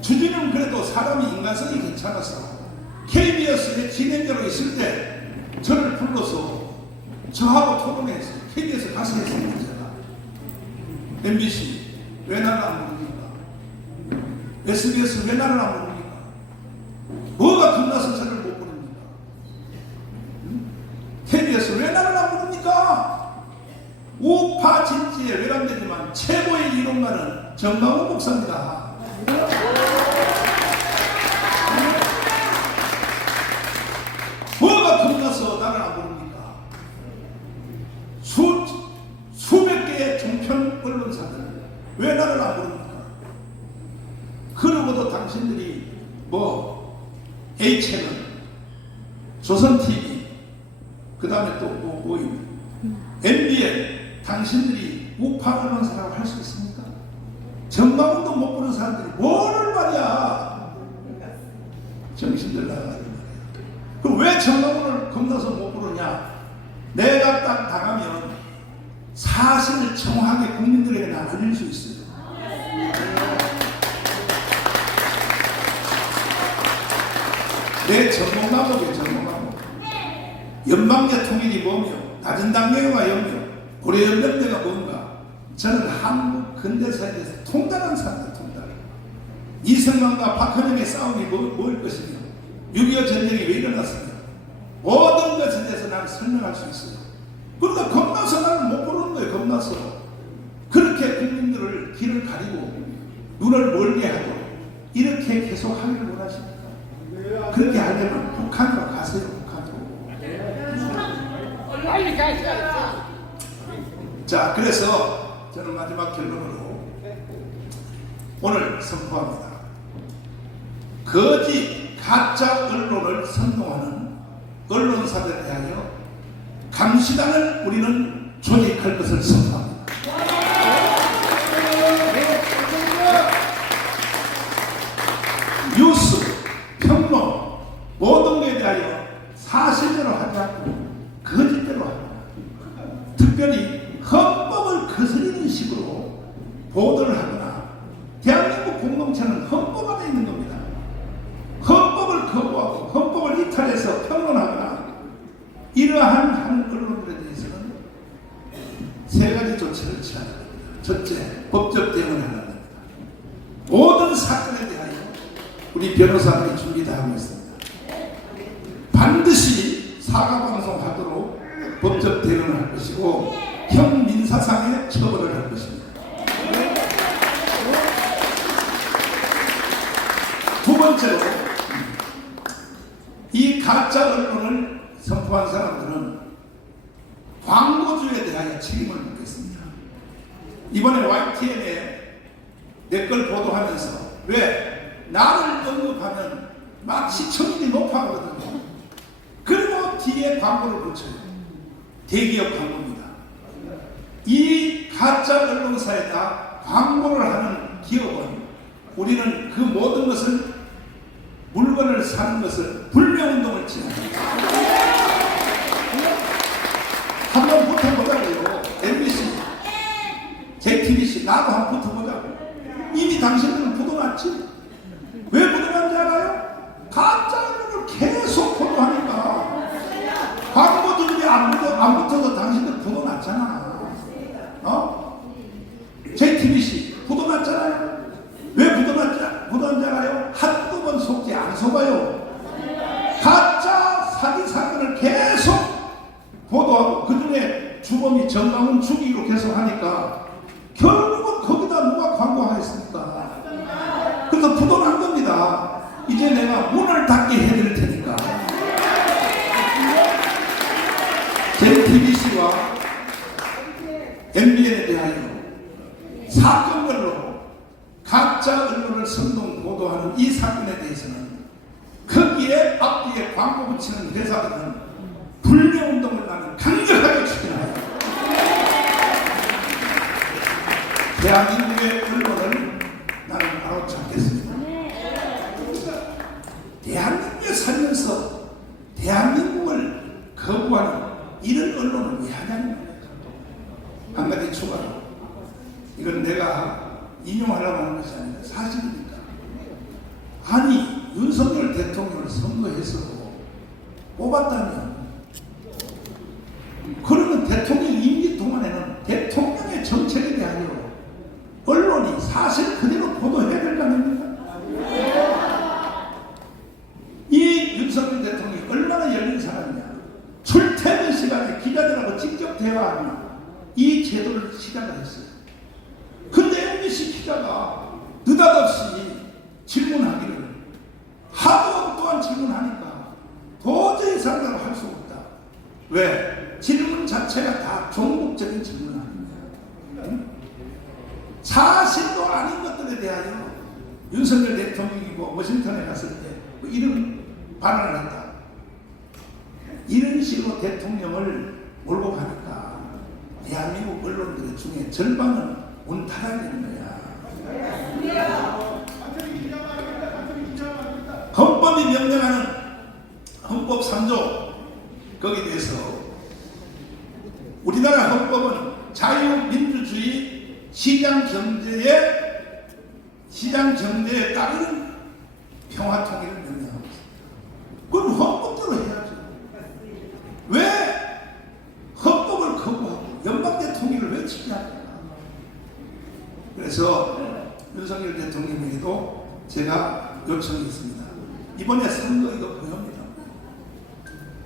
주진우는 그래도 사람이 인간성이 괜찮아서 KBS의 진행자로 있을 때 저를 불러서 저하고 토론했어요. KBS 가서 했어요. 제가 MBC 왜 나를 안 부릅니까? SBS 왜 나를 안 부릅니까? 뭐가 겁나서 저를 못 부릅니까? KBS 왜 나를 안 부릅니까? 우파 진지에 외람되지만 최고의 이론가는 정강훈 목사입니다. 뭐가 겁나서 나를 안 부릅니까? 수백 개의 종편 언론사들 왜 나를 안 부릅니까? 그러고도 당신들이 A채널, 조선TV, 그 다음에 또 MBN, 당신들이 우파 언론사라고 할 수 있습니까? 정방운도 못 보는 사람들이 뭐를 말이야. 정신들 나가는 말이야. 그럼 왜 정방운을 겁나서 못 부르냐? 내가 딱 나가면 사실을 정확하게 국민들에게 알릴 수 있어요. 내 전문가목이에요, 전문가목. 연방제 통일이 뭐며, 낮은 단계가 뭐며, 고려 연방제가 뭔가. 저는 한국 근대사에 대해서 통달한 사람들, 통달. 이승만과 박헌영의 싸움이 뭐일 것이며, 6.25 전쟁이 왜 일어났으며, 모든 것에 대해서 나는 설명할 수 있어요. 그러니까 겁나서 나는 못 부르는 거예요, 겁나서. 그렇게 국민들을 길을 가리고, 눈을 멀게 하고, 이렇게 계속 하기를 원하십니까? 그렇게 하려면 북한으로 가세요, 북한으로. 빨리 가자. 자, 그래서 저는 마지막 결론으로 오늘 선포합니다. 거짓, 가짜 언론을 선동하는 언론사들에 대하여 감시단을 우리는 조직할 것을 선포합니다. 뉴스, 평론, 모든 것에 대하여 사실대로 하지 않고 거짓대로 합니다. 특별히 헌법을 거스리는 식으로 보도를 하거나, 대한민국 공동체는 헌법 안에 있는 겁니다. 헌법을 거부하고 헌법을 이탈해서 평론하거나 이러한 하는 언론들에 대해서는 3가지 조치를 취하는 겁니다. 첫째, 법적 대응을 하는 겁니다. 모든 사건에 대하여 우리 변호사들이 준비 다 하고 있습니다. 반드시 사과방송하도록 법적 대응을 할 것이고 형민사상의 처벌을 할 것입니다. 두 번째로, 이 가짜 언론을 선포한 사람들은 광고주에 대하여 책임을 묻겠습니다. 이번에 YTN에 내 걸 보도하면서 왜 나를 언급하면 막 시청률이 높아거든요. 그리고 뒤에 광고를 붙여요. 대기업 광고입니다. 이 가짜 언론사에다 광고를 하는 기업은 우리는 그 모든 것을, 물건을 사는 것을 불매운동을 진행합니다. 한번 붙어보자고요. MBC, JTBC, 나도 한번 붙어보자고. 이미 당신들은 붙어놨지? 왜 붙어놨는지 알아요? 가짜 언론을 계속 보도하니까 광고주들이 안 붙어도 당신들 붙어놨지. 났잖아. JTBC 부도 났잖아요. 왜 부도 났잖아요? 한두 번 속지 안 속아요. 가짜 사기 사건을 계속 보도하고 그중에 주범이 정강훈 죽이기로 계속 하니까 결국은 거기다 누가 광고하겠습니까? 그래서 부도 난 겁니다. 이제 내가 문을 닫게 해드릴 테니까 JTBC와 MBN에 대하여 사건별로 가짜 언론을 선동 보도하는 이 사건에 대해서는 거기에 앞뒤에 광고 붙이는 회사들은 불매운동을 나는 강력하게 추진하여 대한민국의 언론을 나는 바로 잡겠습니다. 대한민국에 살면서 대한민국을 거부하는 이런 언론을 왜 하냐는 거예요. 한 가지 추가로 이건 내가 인용하려고 하는 것이 아니라 사실입니다. 아니 윤석열 대통령을 선거해서 뽑았다면 그러면 대통령 임기 동안에는 대통령의 정책에 대하여 언론이 사실 그대로 보도해야 될 거 아닙니까? 이 윤석열 대통령이 얼마나 열린 사람이냐. 출퇴근 시간에 기자들하고 직접 대화하는 이 제도를 시작을 했어요. 근데 MBC 기자가 느닷없이 질문하기를 하도 또한 질문하니까 도저히 상담을 할 수 없다. 왜? 질문 자체가 다 종국적인 질문 아닙니까? 응? 사실도 아닌 것들에 대하여 윤석열 대통령이 워싱턴에 갔을 때 이런 발언을 했다. 이런 식으로 대통령을 몰고 가니까 대한민국 언론들 중에 절반은 운타락이 되는 거야. 헌법이 명령하는 헌법 3조 거기에 대해서 우리나라 헌법은 자유민주주의 시장경제에 따르는 평화통일을 명령하고 있습니다. 그럼 헌법대로 해야죠. 왜 헌법을 거부하고 연방제 통일을 왜 지키냐? 그래서 윤석열 대통령에게도 제가 요청이 있습니다. 이번에 선거 이거 보여옵니다.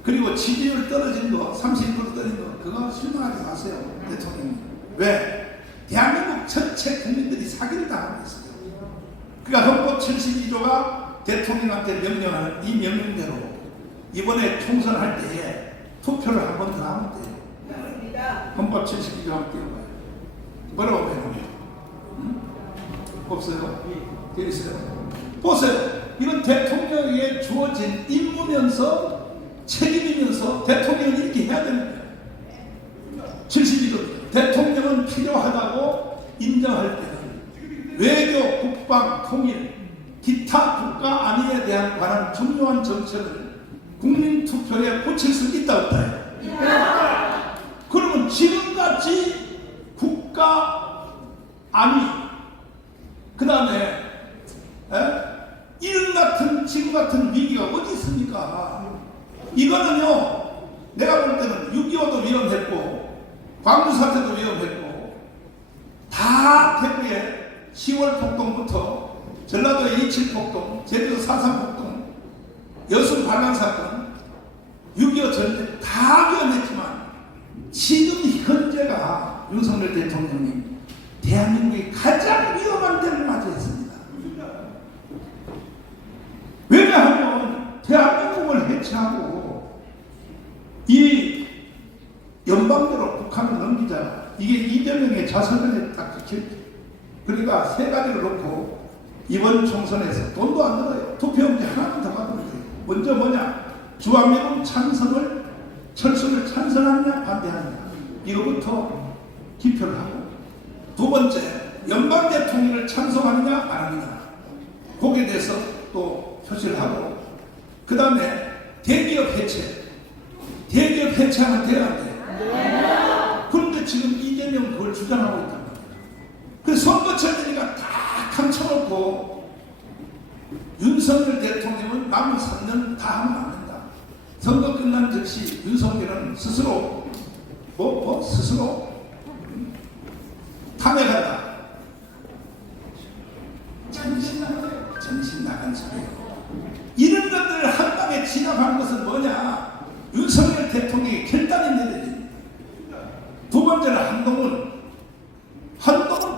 그리고 지지율 떨어진 거 30% 떨어진 거 그거 실망하지 마세요. 대통령. 왜? 대한민국 전체 국민들이 사기를 당하고 있어요. 그러니까 헌법 72조가 대통령한테 명령하는 이 명령대로 이번에 총선할 때에 투표를 한 번 더 하면 돼요. 헌법 72조 한번 띄워봐요. 뭐라고 해놓습니까? 없어요? 되어 있어요? 보세요. 이건 대통령에게 주어진 임무면서 책임이면서 대통령은 이렇게 해야 되는 거예요. 72조. 대통령은 필요하다고 인정할 때는 외교, 국방, 통일, 기타 국가 안위에 대한 관한 중요한 정책을 국민 투표에 고칠 수 있다 없다. 그러면 지금같이 국가 안위 그 다음에 이런 같은 지금 같은 위기가 어디 있습니까? 이거는요 내가 볼 때는 6.25도 위험했고 광주 사태도 위험했고 다 대구에 10월 폭동부터 전라도의 27 폭동, 제주도 4.3 폭동, 여순 반란 사건, 6.25 전쟁 다 위험했지만 지금 현재가 윤석열 대통령이 대한민국이 가장 위험한 때를 맞이했습니다. 왜냐하면 대한민국을 해체하고 이 연방대로 북한을 넘기자 이게 이재명의 자서전에 딱 적혀있죠. 그러니까 세 가지를 놓고 이번 총선에서 돈도 안 들어요. 투표용지 하나만 더 받으면 돼요. 먼저 뭐냐? 주한미군 찬성을 철수를 찬성하느냐 반대하느냐 이거부터 기표를 하고 두 번째 연방제 통일을 찬성하느냐 안 하느냐 거기에 대해서 또 표시를 하고 그 다음에 대기업 해체하면 돼야 안 돼. 그런데 지금 이재명 그걸 주장하고 있단 말이야. 그래서 선거철 되니까 다 감춰놓고 윤석열 대통령은 남은 3년 다 하면 안 된다. 선거 끝난 즉시 윤석열은 스스로 스스로 탐해간다. 정신 나간 소리예요. 이런 것들을 한 방에 진압하는 것은 뭐냐? 윤석열 대통령이 결단이 내려야 됩니다. 두 번째는 한동훈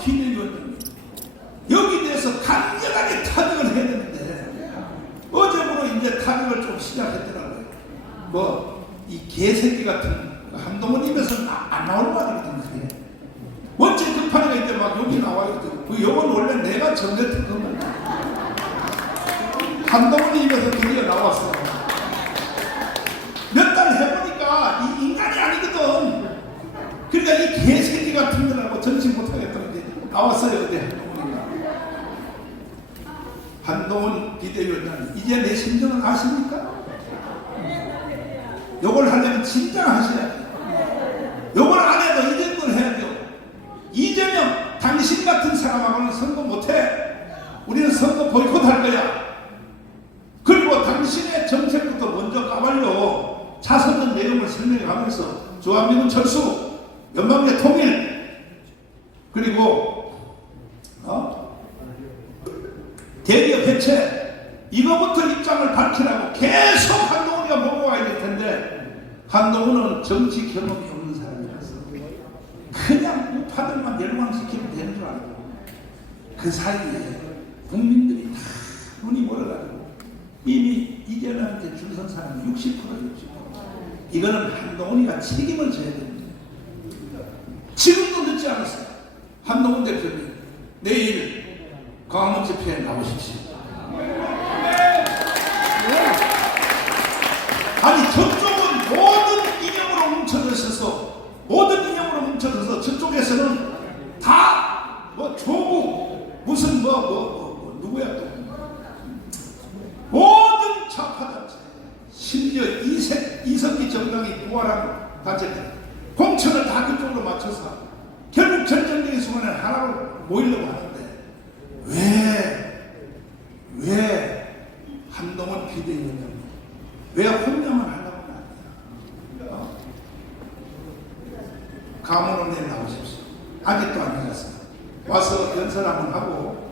비대위원장님. 여기 대해서 강력하게 타격을 해야 되는데 어제부로 이제 타격을 좀 시작했더라고요. 이 개새끼 같은 한동훈 입에서는 안 나올 말이거든요. 원체 급하니까 이제 막 여기 나와요. 그 욕은 원래 내가 정했던 겁니다. 한동훈 입에서 드디어 나왔어. 몇 달 해보니까 이 인간이 아니거든. 그러니까 이 개새끼 같은 거라고 정신 못하겠다고 이제 나왔어요. 어제 한동훈 비대위원장님, 이제 내 심정은 아십니까? 요걸 하려면 진짜 하셔야 돼요. 요걸 안 해도 이 정도는 해야 돼요. 이재명, 당신 같은 사람하고는 선거 못해. 우리는 선거 보이콧할 거야. 그리고 당신의 정책부터 먼저 까발려 자선적 내용을 설명하면서 주한미군 철수, 연방제 통일, 그리고 대기업 해체, 이거부터 입장을 밝히라고 계속 한동훈이가 보고 와야 될 텐데 한동훈은 정치 경험이 없는 사람이라서 그냥 우파들만 멸망시키면 되는 줄 알고 그 사이에 국민들이 다 눈이 멀어가지고 이미 이재명한테 줄 선 사람이 60%. 이거는 한동훈이가 책임을 져야 됩니다. 지금도 늦지 않았어요. 한동훈 대표님, 내일 광화문 집회에 나오십시오. 아니 저쪽은 모든 이념으로 뭉쳐져서 저쪽에서는 다 조국 무슨 누구야 또 모든 좌파 단체, 심지어 이석기 정당이 부활한 단체들 공천을 다 그쪽으로 맞춰서 결국 결정적인 순간에 하나로 모이려고 하는데 왜 한동훈 비대위원장님 왜 혼자만 하려고 합니까? 가문은 내일 나오십시오. 아직도 안 나갔어요. 와서 연설 한번 하고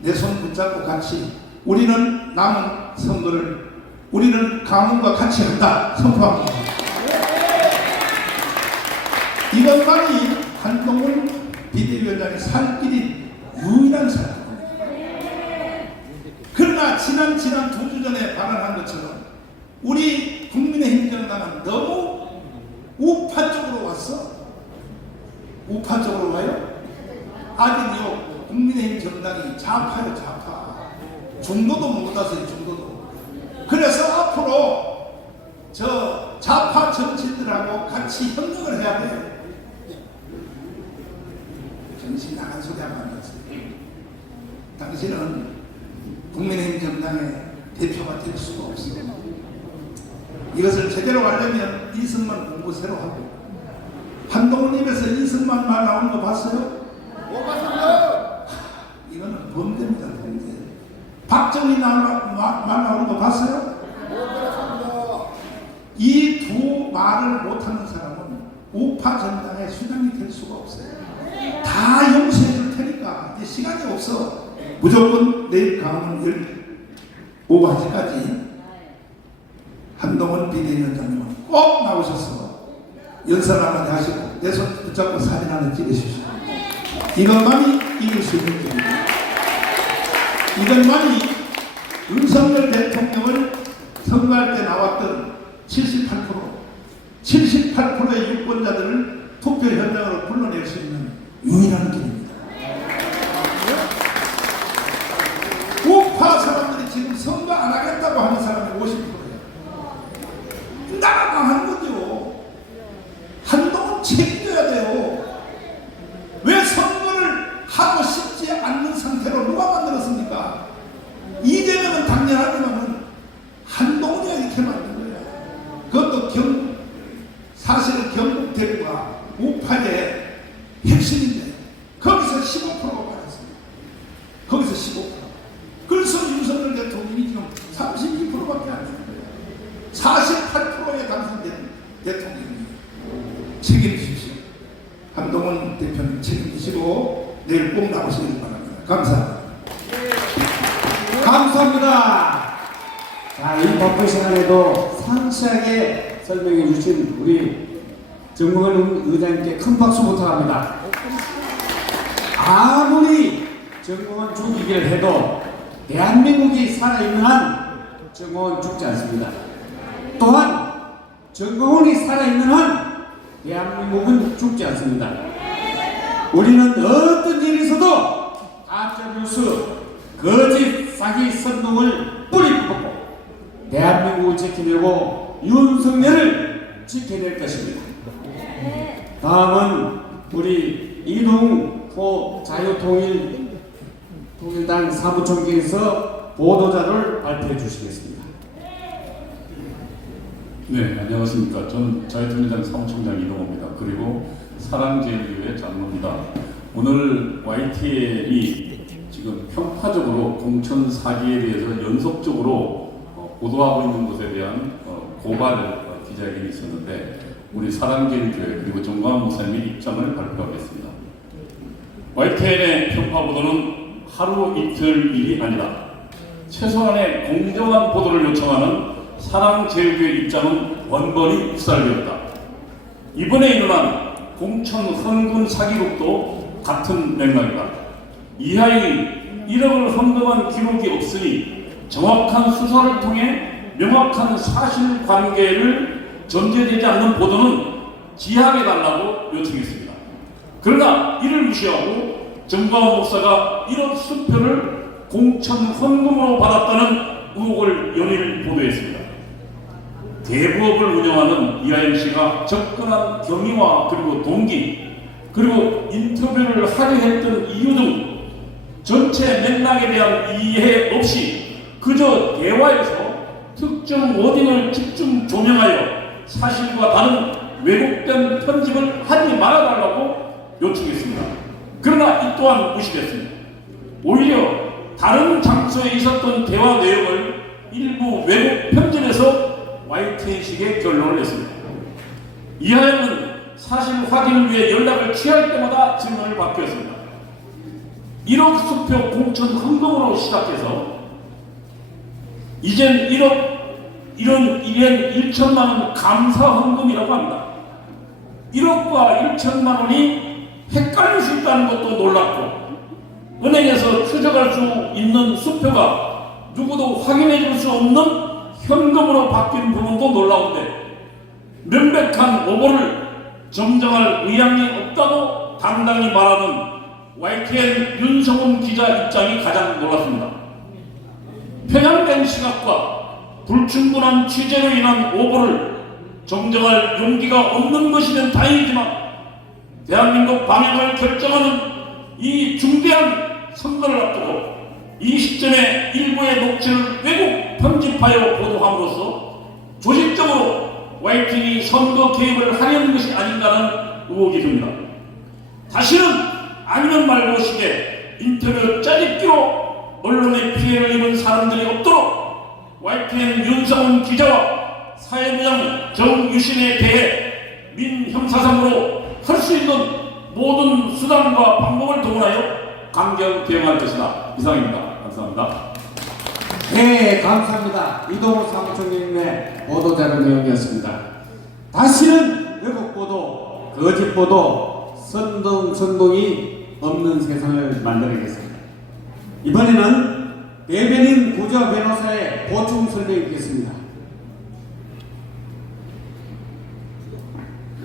내 손 붙잡고 같이 우리는 남은 선거를 우리는 가문과 같이 한다 선포합니다. 이것만이 한동훈 비대위원장이 살 길이 유일한 사람입니다. 그러나 지난 2주 전에 발언한 것처럼 우리 국민의힘 정당은 너무 우파 쪽으로 왔어. 우파 쪽으로 와요? 아직요 국민의힘 정당이 좌파요. 좌파. 중도도 못 왔어요. 중도도. 그래서 앞으로 저 좌파 정치인들하고 같이 협력을 해야 돼요. 정신 나간 소리 하면 안 됐어요. 당신은 국민의힘 정당의 대표가 될 수가 없어요. 이것을 제대로 하려면 이승만 공부 새로 하고 한동훈 입에서 이승만 말 나오는 거 봤어요? 못 봤습니다. 이거는 범죄입니다. 범죄. 박정희 말 나오는 거 봤어요? 못 봤습니다. 이 두 말을 못하는 사람은 우파 정당의 수장이 될 수가 없어요. 다 용서해 줄 테니까 이제 시간이 없어. 무조건 내일 강원 15시까지 한동훈 비대위원장님은 꼭 나오셔서 연설 한마디 하시고 내 손 붙잡고 사진 하나 찍으십시오. 이것만이 이길 수 있는 길입니다. 이것만이 윤석열 대통령을 선거할 때 나왔던 78%의 유권자들을 투표 현장으로 불러낼 수 있는 유일한 길입니다. 우파 사람들이 지금 선거 안 하겠다고 하는 사람이 50%예요. 나가 망하는 거죠. 한동훈 책임져야 돼요. 왜 선거를 하고 싶지 않는 상태로 누가 만들었습니까? 이재명은 당연하지만은 한동훈이 이렇게 만든 거야. 그것도 사실은 경북 대구가 우파의 핵심인데 거기서 15%가 받았습니다. 거기서 15%. 그래서 윤석열 대통령이 지금 32%밖에 안 되는 거예요. 48%에 당선된 대통령이 책임져. 한동훈 대표님 책임지시고 내일 꼭 나오시길 바랍니다. 감사합니다. 감사합니다. 자, 이 바쁜 시간에도 상세하게 설명해 주신 우리 정몽원 의장님께 큰 박수 부탁합니다. 아무리 정몽원 죽이기를 해도 대한민국이 살아있는 한 정몽원 죽지 않습니다. 또한 정몽원이 살아있는 한 대한민국은 죽지 않습니다. 우리는 어떤 일이 있어도 가짜뉴스, 거짓, 사기, 선동을 뿌리 뽑고 대한민국을 지켜내고 윤석열을 지켜낼 것입니다. 다음은 우리 이동호 자유통일당 사무총장께서 보도자료를 발표해 주시겠습니다. 네, 안녕하십니까. 저는 자유통일당 사무총장 이동호입니다. 그리고 사랑제일교회 장로입니다. 오늘 YTN이 지금 편파적으로 공천 사기에 대해서 연속적으로 보도하고 있는 것에 대한 고발 기자회견이 있었는데 우리 사랑제일교회 그리고 정광훈 목사님의 입장을 발표하겠습니다. YTN의 편파 보도는 하루 이틀 일이 아니다. 최소한의 공정한 보도를 요청하는 사랑제일교회 입장은 원번이 묵살되었다. 이번에 일어난 공천 헌금 사기극도 같은 맥락이다. 이하의 1억을 헌금한 기록이 없으니 정확한 수사를 통해 명확한 사실관계를 전제되지 않는 보도는 지양해달라고 요청했습니다. 그러나 이를 무시하고 정광훈 목사가 1억 수표를 공천 헌금으로 받았다는 의혹을 연일 보도했습니다. 대부업을 운영하는 이하영 씨가 접근한 경위와 그리고 동기 그리고 인터뷰를 하려 했던 이유 등 전체 맥락에 대한 이해 없이 그저 대화에서 특정 워딩을 집중 조명하여 사실과 다른 왜곡된 편집을 하지 말아달라고 요청했습니다. 그러나 이 또한 무시됐습니다. 오히려 다른 장소에 있었던 대화 내용을 일부 왜곡 편집해서 YTN식의 결론을 냈습니다. 이하영은 사실 확인을 위해 연락을 취할 때마다 증언을 바뀌었습니다. 1억 수표 공천 헌금으로 시작해서 이젠 1천만 원 감사 헌금이라고 합니다. 1억과 1천만 원이 헷갈릴 수 있다는 것도 놀랍고 은행에서 추적할 수 있는 수표가 누구도 확인해 줄 수 없는 현금으로 바뀐 부분도 놀라운데 명백한 오보를 정정할 의향이 없다고 당당히 말하는 YTN 윤성훈 기자 입장이 가장 놀랐습니다. 편향된 시각과 불충분한 취재로 인한 오보를 정정할 용기가 없는 것이면 다행이지만 대한민국 방향을 결정하는 이 중대한 선거를 앞두고 이 시점에 일부의 녹취를 왜곡 편집하여 보도함으로써 조직적으로 YTN이 선거 개입을 하려는 것이 아닌가는 의혹이 듭니다. 다시는 아니면 말고 식의 인터뷰 짜집기로 언론의 피해를 입은 사람들이 없도록 YTN 윤성훈 기자와 사회부장 정유신에 대해 민형사상으로 할 수 있는 모든 수단과 방법을 동원하여 강경 대응할 것이다. 이상입니다. 감사합니다. 네, 감사합니다. 이동호 사무총장님의 보도자료 내용이었습니다. 다시는 왜곡 보도, 거짓 보도, 선동이 없는 세상을 만들어야겠습니다. 이번에는 대변인 구조 변호사의 보충 설명이 있겠습니다.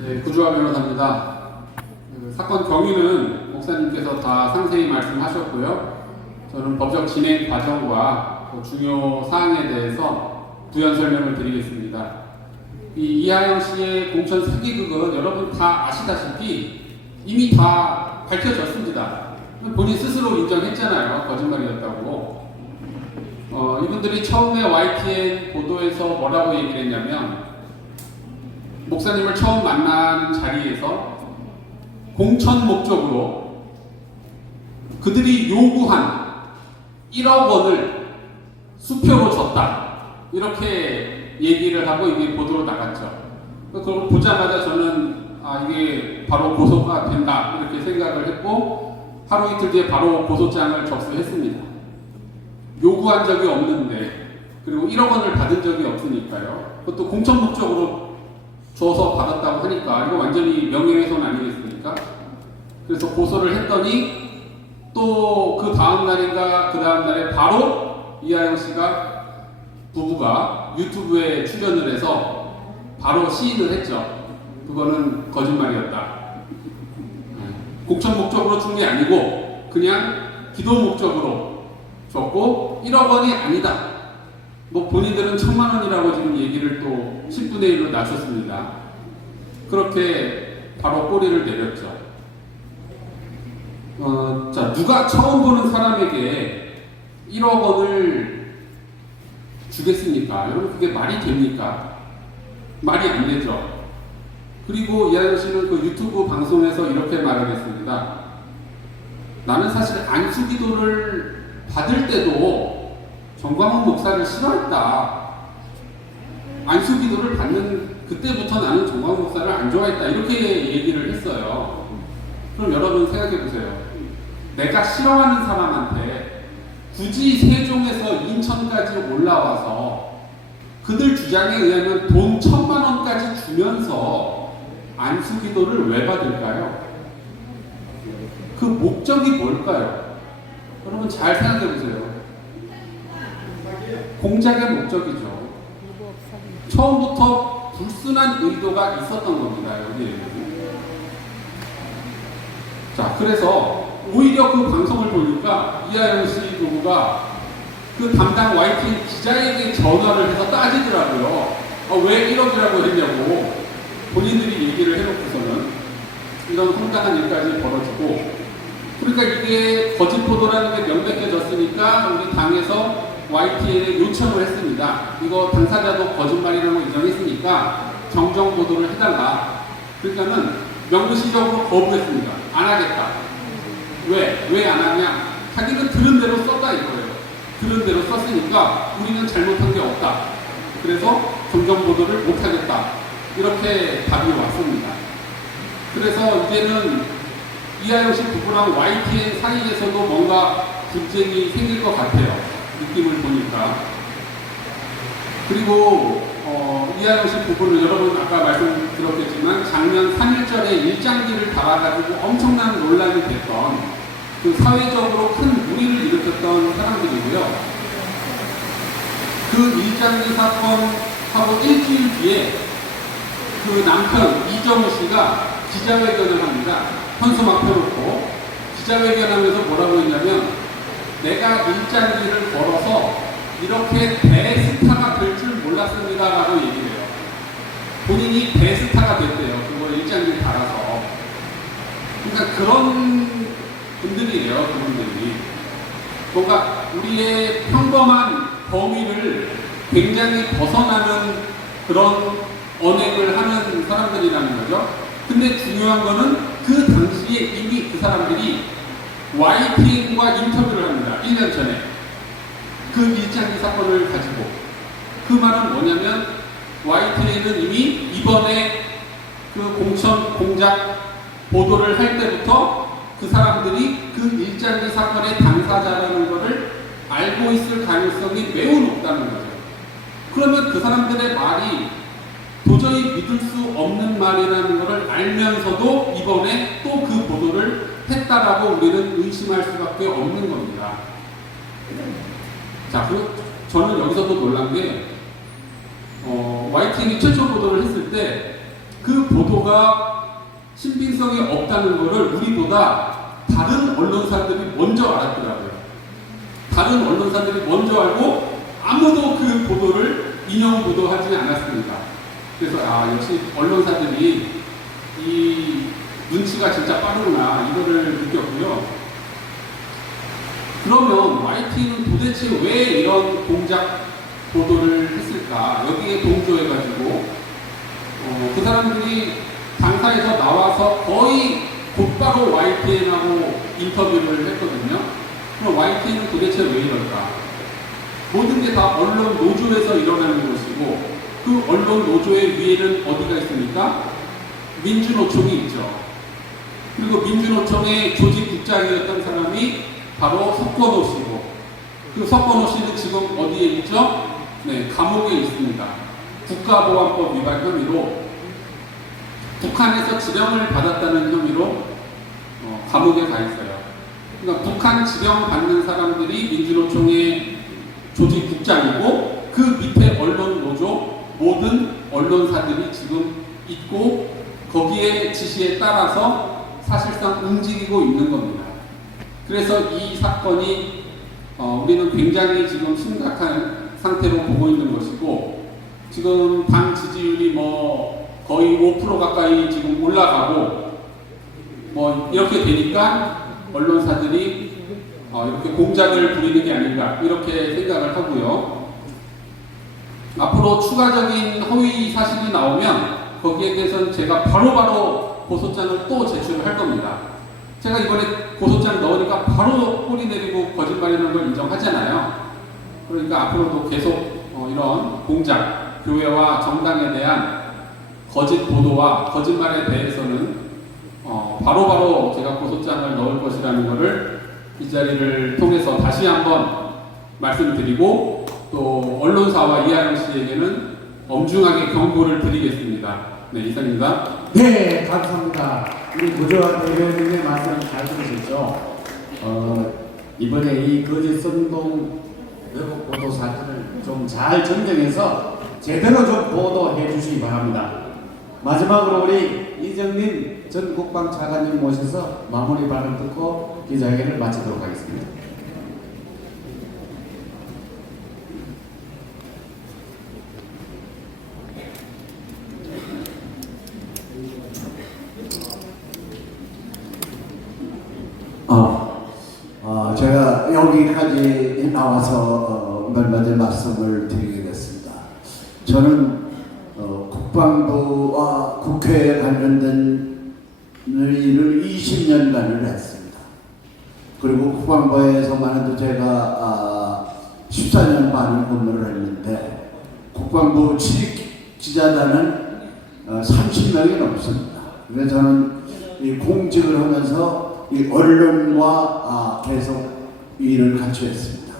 네, 구주화 변호사입니다. 사건 경위는 목사님께서 다 상세히 말씀하셨고요. 저는 법적 진행 과정과 중요 사항에 대해서 부연 설명을 드리겠습니다. 이 이하영 씨의 공천 사기극은 여러분 다 아시다시피 이미 다 밝혀졌습니다. 본인 스스로 인정했잖아요. 거짓말이었다고. 이분들이 처음에 YTN 보도에서 뭐라고 얘기를 했냐면 목사님을 처음 만난 자리에서 공천 목적으로 그들이 요구한 1억 원을 수표로 줬다. 이렇게 얘기를 하고 이게 보도로 나갔죠. 그걸 보자마자 저는 이게 바로 고소가 된다 이렇게 생각을 했고 하루 이틀 뒤에 바로 고소장을 접수했습니다. 요구한 적이 없는데 그리고 1억 원을 받은 적이 없으니까요. 그것도 공천 목적으로 줘서 받았다고 하니까 이거 완전히 명예훼손 아니겠습니까? 그래서 고소를 했더니 또 그 다음 날인가 그 다음 날에 바로 이하영 씨가 부부가 유튜브에 출연을 해서 바로 시인을 했죠. 그거는 거짓말이었다. 공천 목적으로 준 게 아니고 그냥 기도 목적으로 줬고 1억 원이 아니다. 뭐 본인들은 1,000만 원이라고 지금 얘기를 또 10분의 1로 낮췄습니다. 그렇게 바로 꼬리를 내렸죠. 자, 누가 처음 보는 사람에게 1억 원을 주겠습니까? 여러분 그게 말이 됩니까? 말이 안 되죠. 그리고 이하영 씨는 그 유튜브 방송에서 이렇게 말을 했습니다. 나는 사실 안수기도를 받을 때도 정광훈 목사를 싫어했다. 안수기도를 받는 그때부터 나는 정광훈 목사를 안 좋아했다. 이렇게 얘기를 했어요. 그럼 여러분 생각해 보세요. 내가 싫어하는 사람한테 굳이 세종에서 인천까지 올라와서 그들 주장에 의하면 돈 1,000만 원까지 주면서 안수기도를 왜 받을까요? 그 목적이 뭘까요? 여러분 잘 생각해 보세요. 공작의 목적이죠. 처음부터 불순한 의도가 있었던 겁니다. 여기에는. 자, 그래서 오히려 그 방송을 보니까 이하영 씨 부부가 그 담당 YTN 기자에게 전화를 해서 따지더라고요. 왜 1억이라고 했냐고 본인들이 얘기를 해놓고서는 이런 황당한 일까지 벌어지고, 그러니까 이게 거짓 보도라는 게 명백해졌으니까 우리 당에서 YTN에 요청을 했습니다. 이거 당사자도 거짓말이라는 거 인정했으니까 정정 보도를 해달라. 그러니까는 명시적으로 거부했습니다. 안 하겠다. 왜 안 하냐? 자기는 들은 대로 썼다 이거예요. 들은 대로 썼으니까 우리는 잘못한 게 없다. 그래서 정정 보도를 못 하겠다. 이렇게 답이 왔습니다. 그래서 이제는 이하영 씨 부부랑 YTN 사이에서도 뭔가 분쟁이 생길 것 같아요. 느낌을 보니까. 그리고 이하영 씨 부부는 여러분 아까 말씀드렸겠지만 작년 3.1절에 일장기를 달아가지고 엄청난 논란이 됐던 그 사회적으로 큰 무리를 일으켰던 사람들이고요. 그 일장기 사건하고 일주일 뒤에 그 남편 이정우 씨가 기자회견을 합니다. 현수막 펴놓고 기자회견하면서 뭐라고 했냐면 내가 일장기를 걸어서 이렇게 대스타가 될 줄 몰랐습니다 라고 얘기를 해요. 본인이 대스타가 됐대요. 그걸 일장기를 달아서. 그러니까 그런 분들이에요. 그분들이 뭔가 우리의 평범한 범위를 굉장히 벗어나는 그런 언행을 하는 사람들이라는 거죠. 근데 중요한 거는 그 당시에 이미 그 사람들이 YTN과 인터뷰를 합니다. 1년 전에 그 일장기 사건을 가지고. 그 말은 뭐냐면 YTN은 이미 이번에 그 공작 보도를 할 때부터 그 사람들이 그 일장기 사건의 당사자라는 것을 알고 있을 가능성이 매우 높다는 거죠. 그러면 그 사람들의 말이 도저히 믿을 수 없는 말이라는 것을 알면서도 이번에 또 그 보도를 했다라고 우리는 의심할 수밖에 없는 겁니다. 자, 저는 여기서도 놀란 게 YTN이 최초 보도를 했을 때 그 보도가 신빙성이 없다는 것을 우리보다 다른 언론사들이 먼저 알았더라고요. 다른 언론사들이 먼저 알고 아무도 그 보도를 인용 보도하지 않았습니다. 그래서 역시 언론사들이 이 눈치가 진짜 빠르구나 이거를 느꼈고요. 그러면 YTN은 도대체 왜 이런 공작 보도를 했을까? 여기에 동조해가지고 그 사람들이 당사에서 나와서 거의 곧바로 YTN하고 인터뷰를 했거든요. 그럼 YTN은 도대체 왜 이럴까? 모든 게 다 언론 노조에서 일어나는 것이고 그 언론 노조의 위에는 어디가 있습니까? 민주노총이 있죠. 그리고 민주노총의 조직국장이었던 사람이 바로 석권호 씨고, 그 석권호 씨는 지금 어디에 있죠? 네, 감옥에 있습니다. 국가보안법 위반 혐의로 북한에서 지령을 받았다는 혐의로 감옥에 가 있어요. 그러니까 북한 지령 받는 사람들이 민주노총의 조직국장이고, 그 밑에 언론 노조 모든 언론사들이 지금 있고, 거기에 지시에 따라서 사실상 움직이고 있는 겁니다. 그래서 이 사건이 우리는 굉장히 지금 심각한 상태로 보고 있는 것이고, 지금 당 지지율이 뭐 거의 5% 가까이 지금 올라가고, 뭐 이렇게 되니까 언론사들이 이렇게 공작을 부리는 게 아닌가 이렇게 생각을 하고요. 앞으로 추가적인 허위 사실이 나오면 거기에 대해서는 제가 바로바로 고소장을 또 제출할 겁니다. 제가 이번에 고소장 넣으니까 바로 꼬리 내리고 거짓말이라는 걸 인정하잖아요. 그러니까 앞으로도 계속 이런 공작, 교회와 정당에 대한 거짓 보도와 거짓말에 대해서는 바로바로 제가 고소장을 넣을 것이라는 것을 이 자리를 통해서 다시 한번 말씀드리고, 또 언론사와 이하영 씨에게는 엄중하게 경고를 드리겠습니다. 네, 이상입니다. 네, 감사합니다. 우리 고조한 대변인의 말씀 잘 들으셨죠? 이번에 이 거짓 선동 외국 보도 사건을 좀 잘 정정해서 제대로 좀 보도해 주시기 바랍니다. 마지막으로 우리 이정민 전 국방차관님 모셔서 마무리 발언 듣고 기자회견을 마치도록 하겠습니다. 제가 여기까지 나와서 몇 마디 말씀을 드리겠습니다. 저는 국방부와 국회에 관련된 일을 20년간을 했습니다. 그리고 국방부에서만 해도 제가 14년 반을 근무를 했는데, 국방부 취직 기자단은 30명이 넘습니다. 그래서 저는 이 공직을 하면서 이 언론과 계속 일을 같이 했습니다.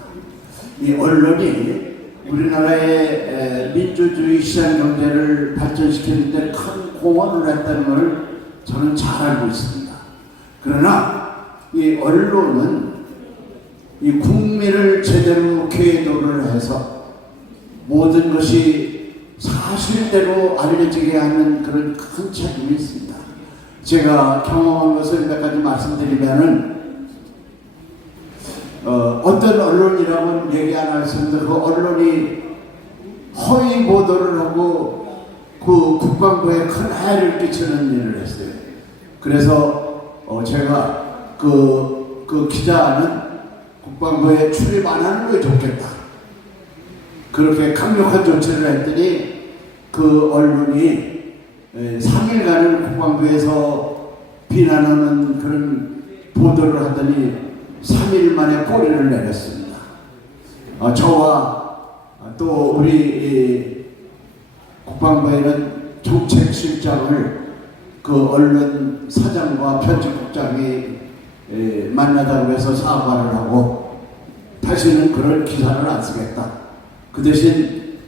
이 언론이 우리나라의 민주주의 시장 경제를 발전시키는 데 큰 공헌을 했다는 것을 저는 잘 알고 있습니다. 그러나 이 언론은 이 국민을 제대로 궤도를 해서 모든 것이 사실대로 알려지게 하는 그런 큰 책임이 있습니다. 제가 경험한 것을 몇 가지 말씀드리면은, 어떤 언론이라고는 얘기 안 하셨는데, 그 언론이 허위 보도를 하고 그 국방부에 큰 해를 끼치는 일을 했어요. 그래서 제가 그 기자는 국방부에 출입 안 하는 게 좋겠다, 그렇게 강력한 조치를 했더니 그 언론이 3일간을 국방부에서 비난하는 그런 보도를 하더니 3일 만에 꼬리를 내렸습니다. 저와 또 우리 국방부에는 정책실장을 그 언론 사장과 편집국장이 만나자고 해서 사과를 하고, 다시는 그런 기사를 안 쓰겠다. 그 대신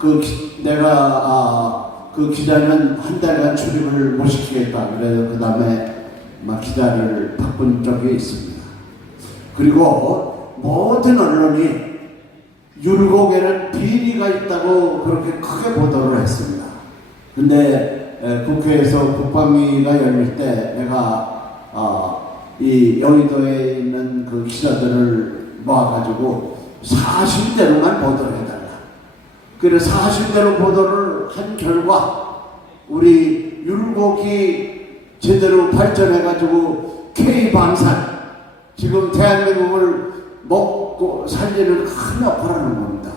내가 그 기자는 한 달간 출입을 못 시키겠다. 그래서 그 다음에 막 기자를 바꾼 적이 있습니다. 그리고 모든 언론이 율곡에는 비리가 있다고 그렇게 크게 보도를 했습니다. 근데 국회에서 국방위가 열릴 때 내가 이 여의도에 있는 그 기자들을 모아가지고 사실대로만 보도를 해달라. 그래서 사실대로 보도를 한 결과 우리 율곡이 제대로 발전해가지고 K방산, 지금 대한민국을 먹고 살리는 큰 역할을 하는 겁니다.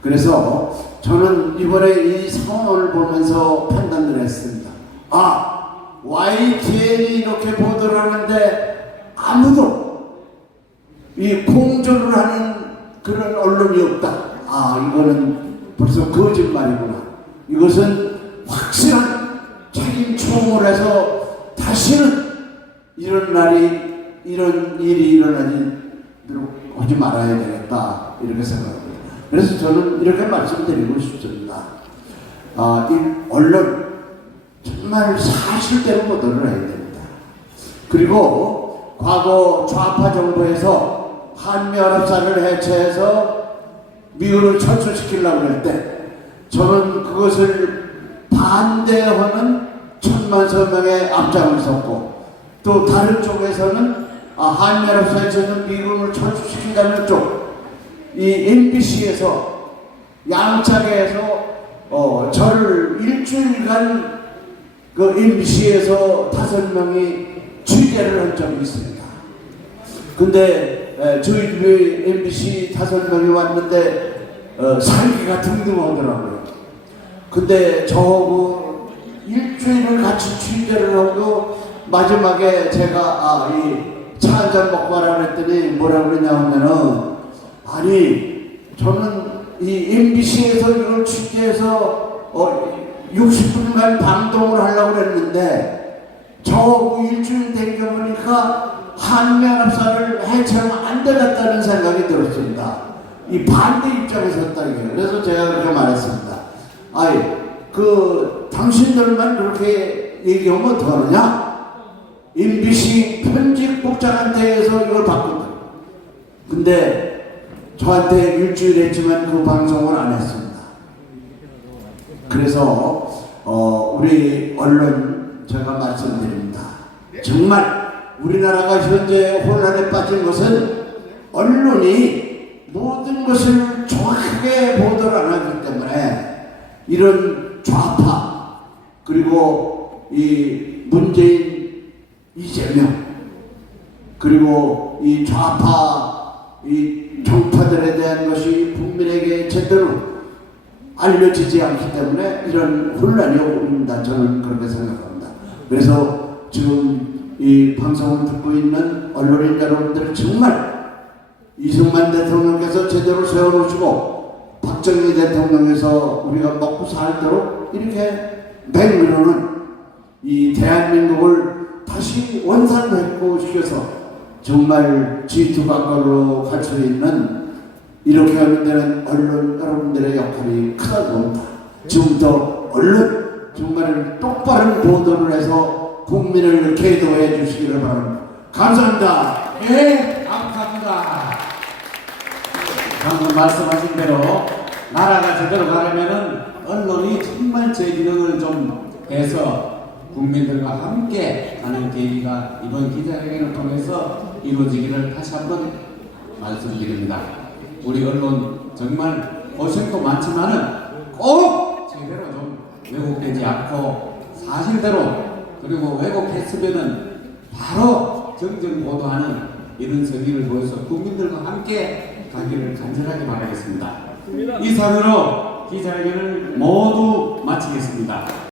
그래서 저는 이번에 이 상황을 보면서 판단을 했습니다. YTN이 이렇게 보도를 하는데 아무도 이 공조를 하는 그런 언론이 없다. 이거는 벌써 거짓말이구나. 이것은 확실한 책임 임충을 해서 다시는 이런 일이 오지 말아야 되겠다 이렇게 생각합니다. 그래서 저는 이렇게 말씀드리고 싶습니다. 이 언론 정말 사실대로 보도를 해야 됩니다. 그리고 과거 좌파 정부에서 한미연합사를 해체해서 미국을 철수시키려고 할 때 저는 그것을 반대하는 천만 서명에 앞장을 섰고, 또 다른 쪽에서는 한미연합사에서는 미국을 철수시킨다는 쪽, 이 MBC에서 양짝에서 저를 일주일간 그 MBC에서 5명이 취재를 한 적이 있습니다. 근데 저희 집에 MBC 5명이 왔는데 살기가 등등하더라고요. 근데 저하고 일주일을 같이 취재를 하고 마지막에 제가 이 차 한잔 먹고 가라 그랬더니 뭐라고 그러냐면은, 아니 저는 이 MBC에서 이걸 취재해서 60분간 방송을 하려고 그랬는데 저하고 일주일 댕겨 보니까 한미연합사를 해체하면 안 되겠다는 생각이 들었습니다. 이 반대 입장에 섰다는 거예요. 그래서 제가 그렇게 말했습니다. 당신들만 그렇게 얘기하면 어떡하느냐? MBC 편집국장한테서 이걸 바꾼다. 근데 저한테 일주일 했지만 그 방송을 안 했습니다. 그래서 우리 언론 제가 말씀드립니다. 정말 우리나라가 현재 혼란에 빠진 것은 언론이 모든 것을 정확하게 보도를 안 하기 때문에 이런 좌파, 그리고 이 문재인, 이재명, 그리고 이 좌파 이 정파들에 대한 것이 국민에게 제대로 알려지지 않기 때문에 이런 혼란이 옵니다. 저는 그렇게 생각합니다. 그래서 지금 이 방송을 듣고 있는 언론인 여러분들, 정말 이승만 대통령께서 제대로 세워놓으시고 박정희 대통령께서 우리가 먹고 살도록 이렇게 맹으로는 이 대한민국을 다시 원상복구시켜서 정말 G2 각각으로 갈 수 있는, 이렇게 하는 데는 언론 여러분들의 역할이 크다고 봅니다. 지금부터 언론 정말 똑바른 보도를 해서 국민을 계도해 주시기를 바랍니다. 감사합니다. 예, 감사합니다. 방금 말씀하신 대로 나라가 제대로 가려면은 언론이 정말 제 기능을 좀 해서 국민들과 함께 하는 계기가 이번 기자회견을 통해서 이루어지기를 다시 한번 말씀드립니다. 우리 언론 정말 고생도 많지만은 꼭 제대로 좀 왜곡되지 않고 사실대로, 그리고 왜곡했으면은 바로 정정 보도하는 이런 성의를 보여서 국민들과 함께 가기를 간절하게 바라겠습니다. 이상으로 기자회견을 모두 마치겠습니다.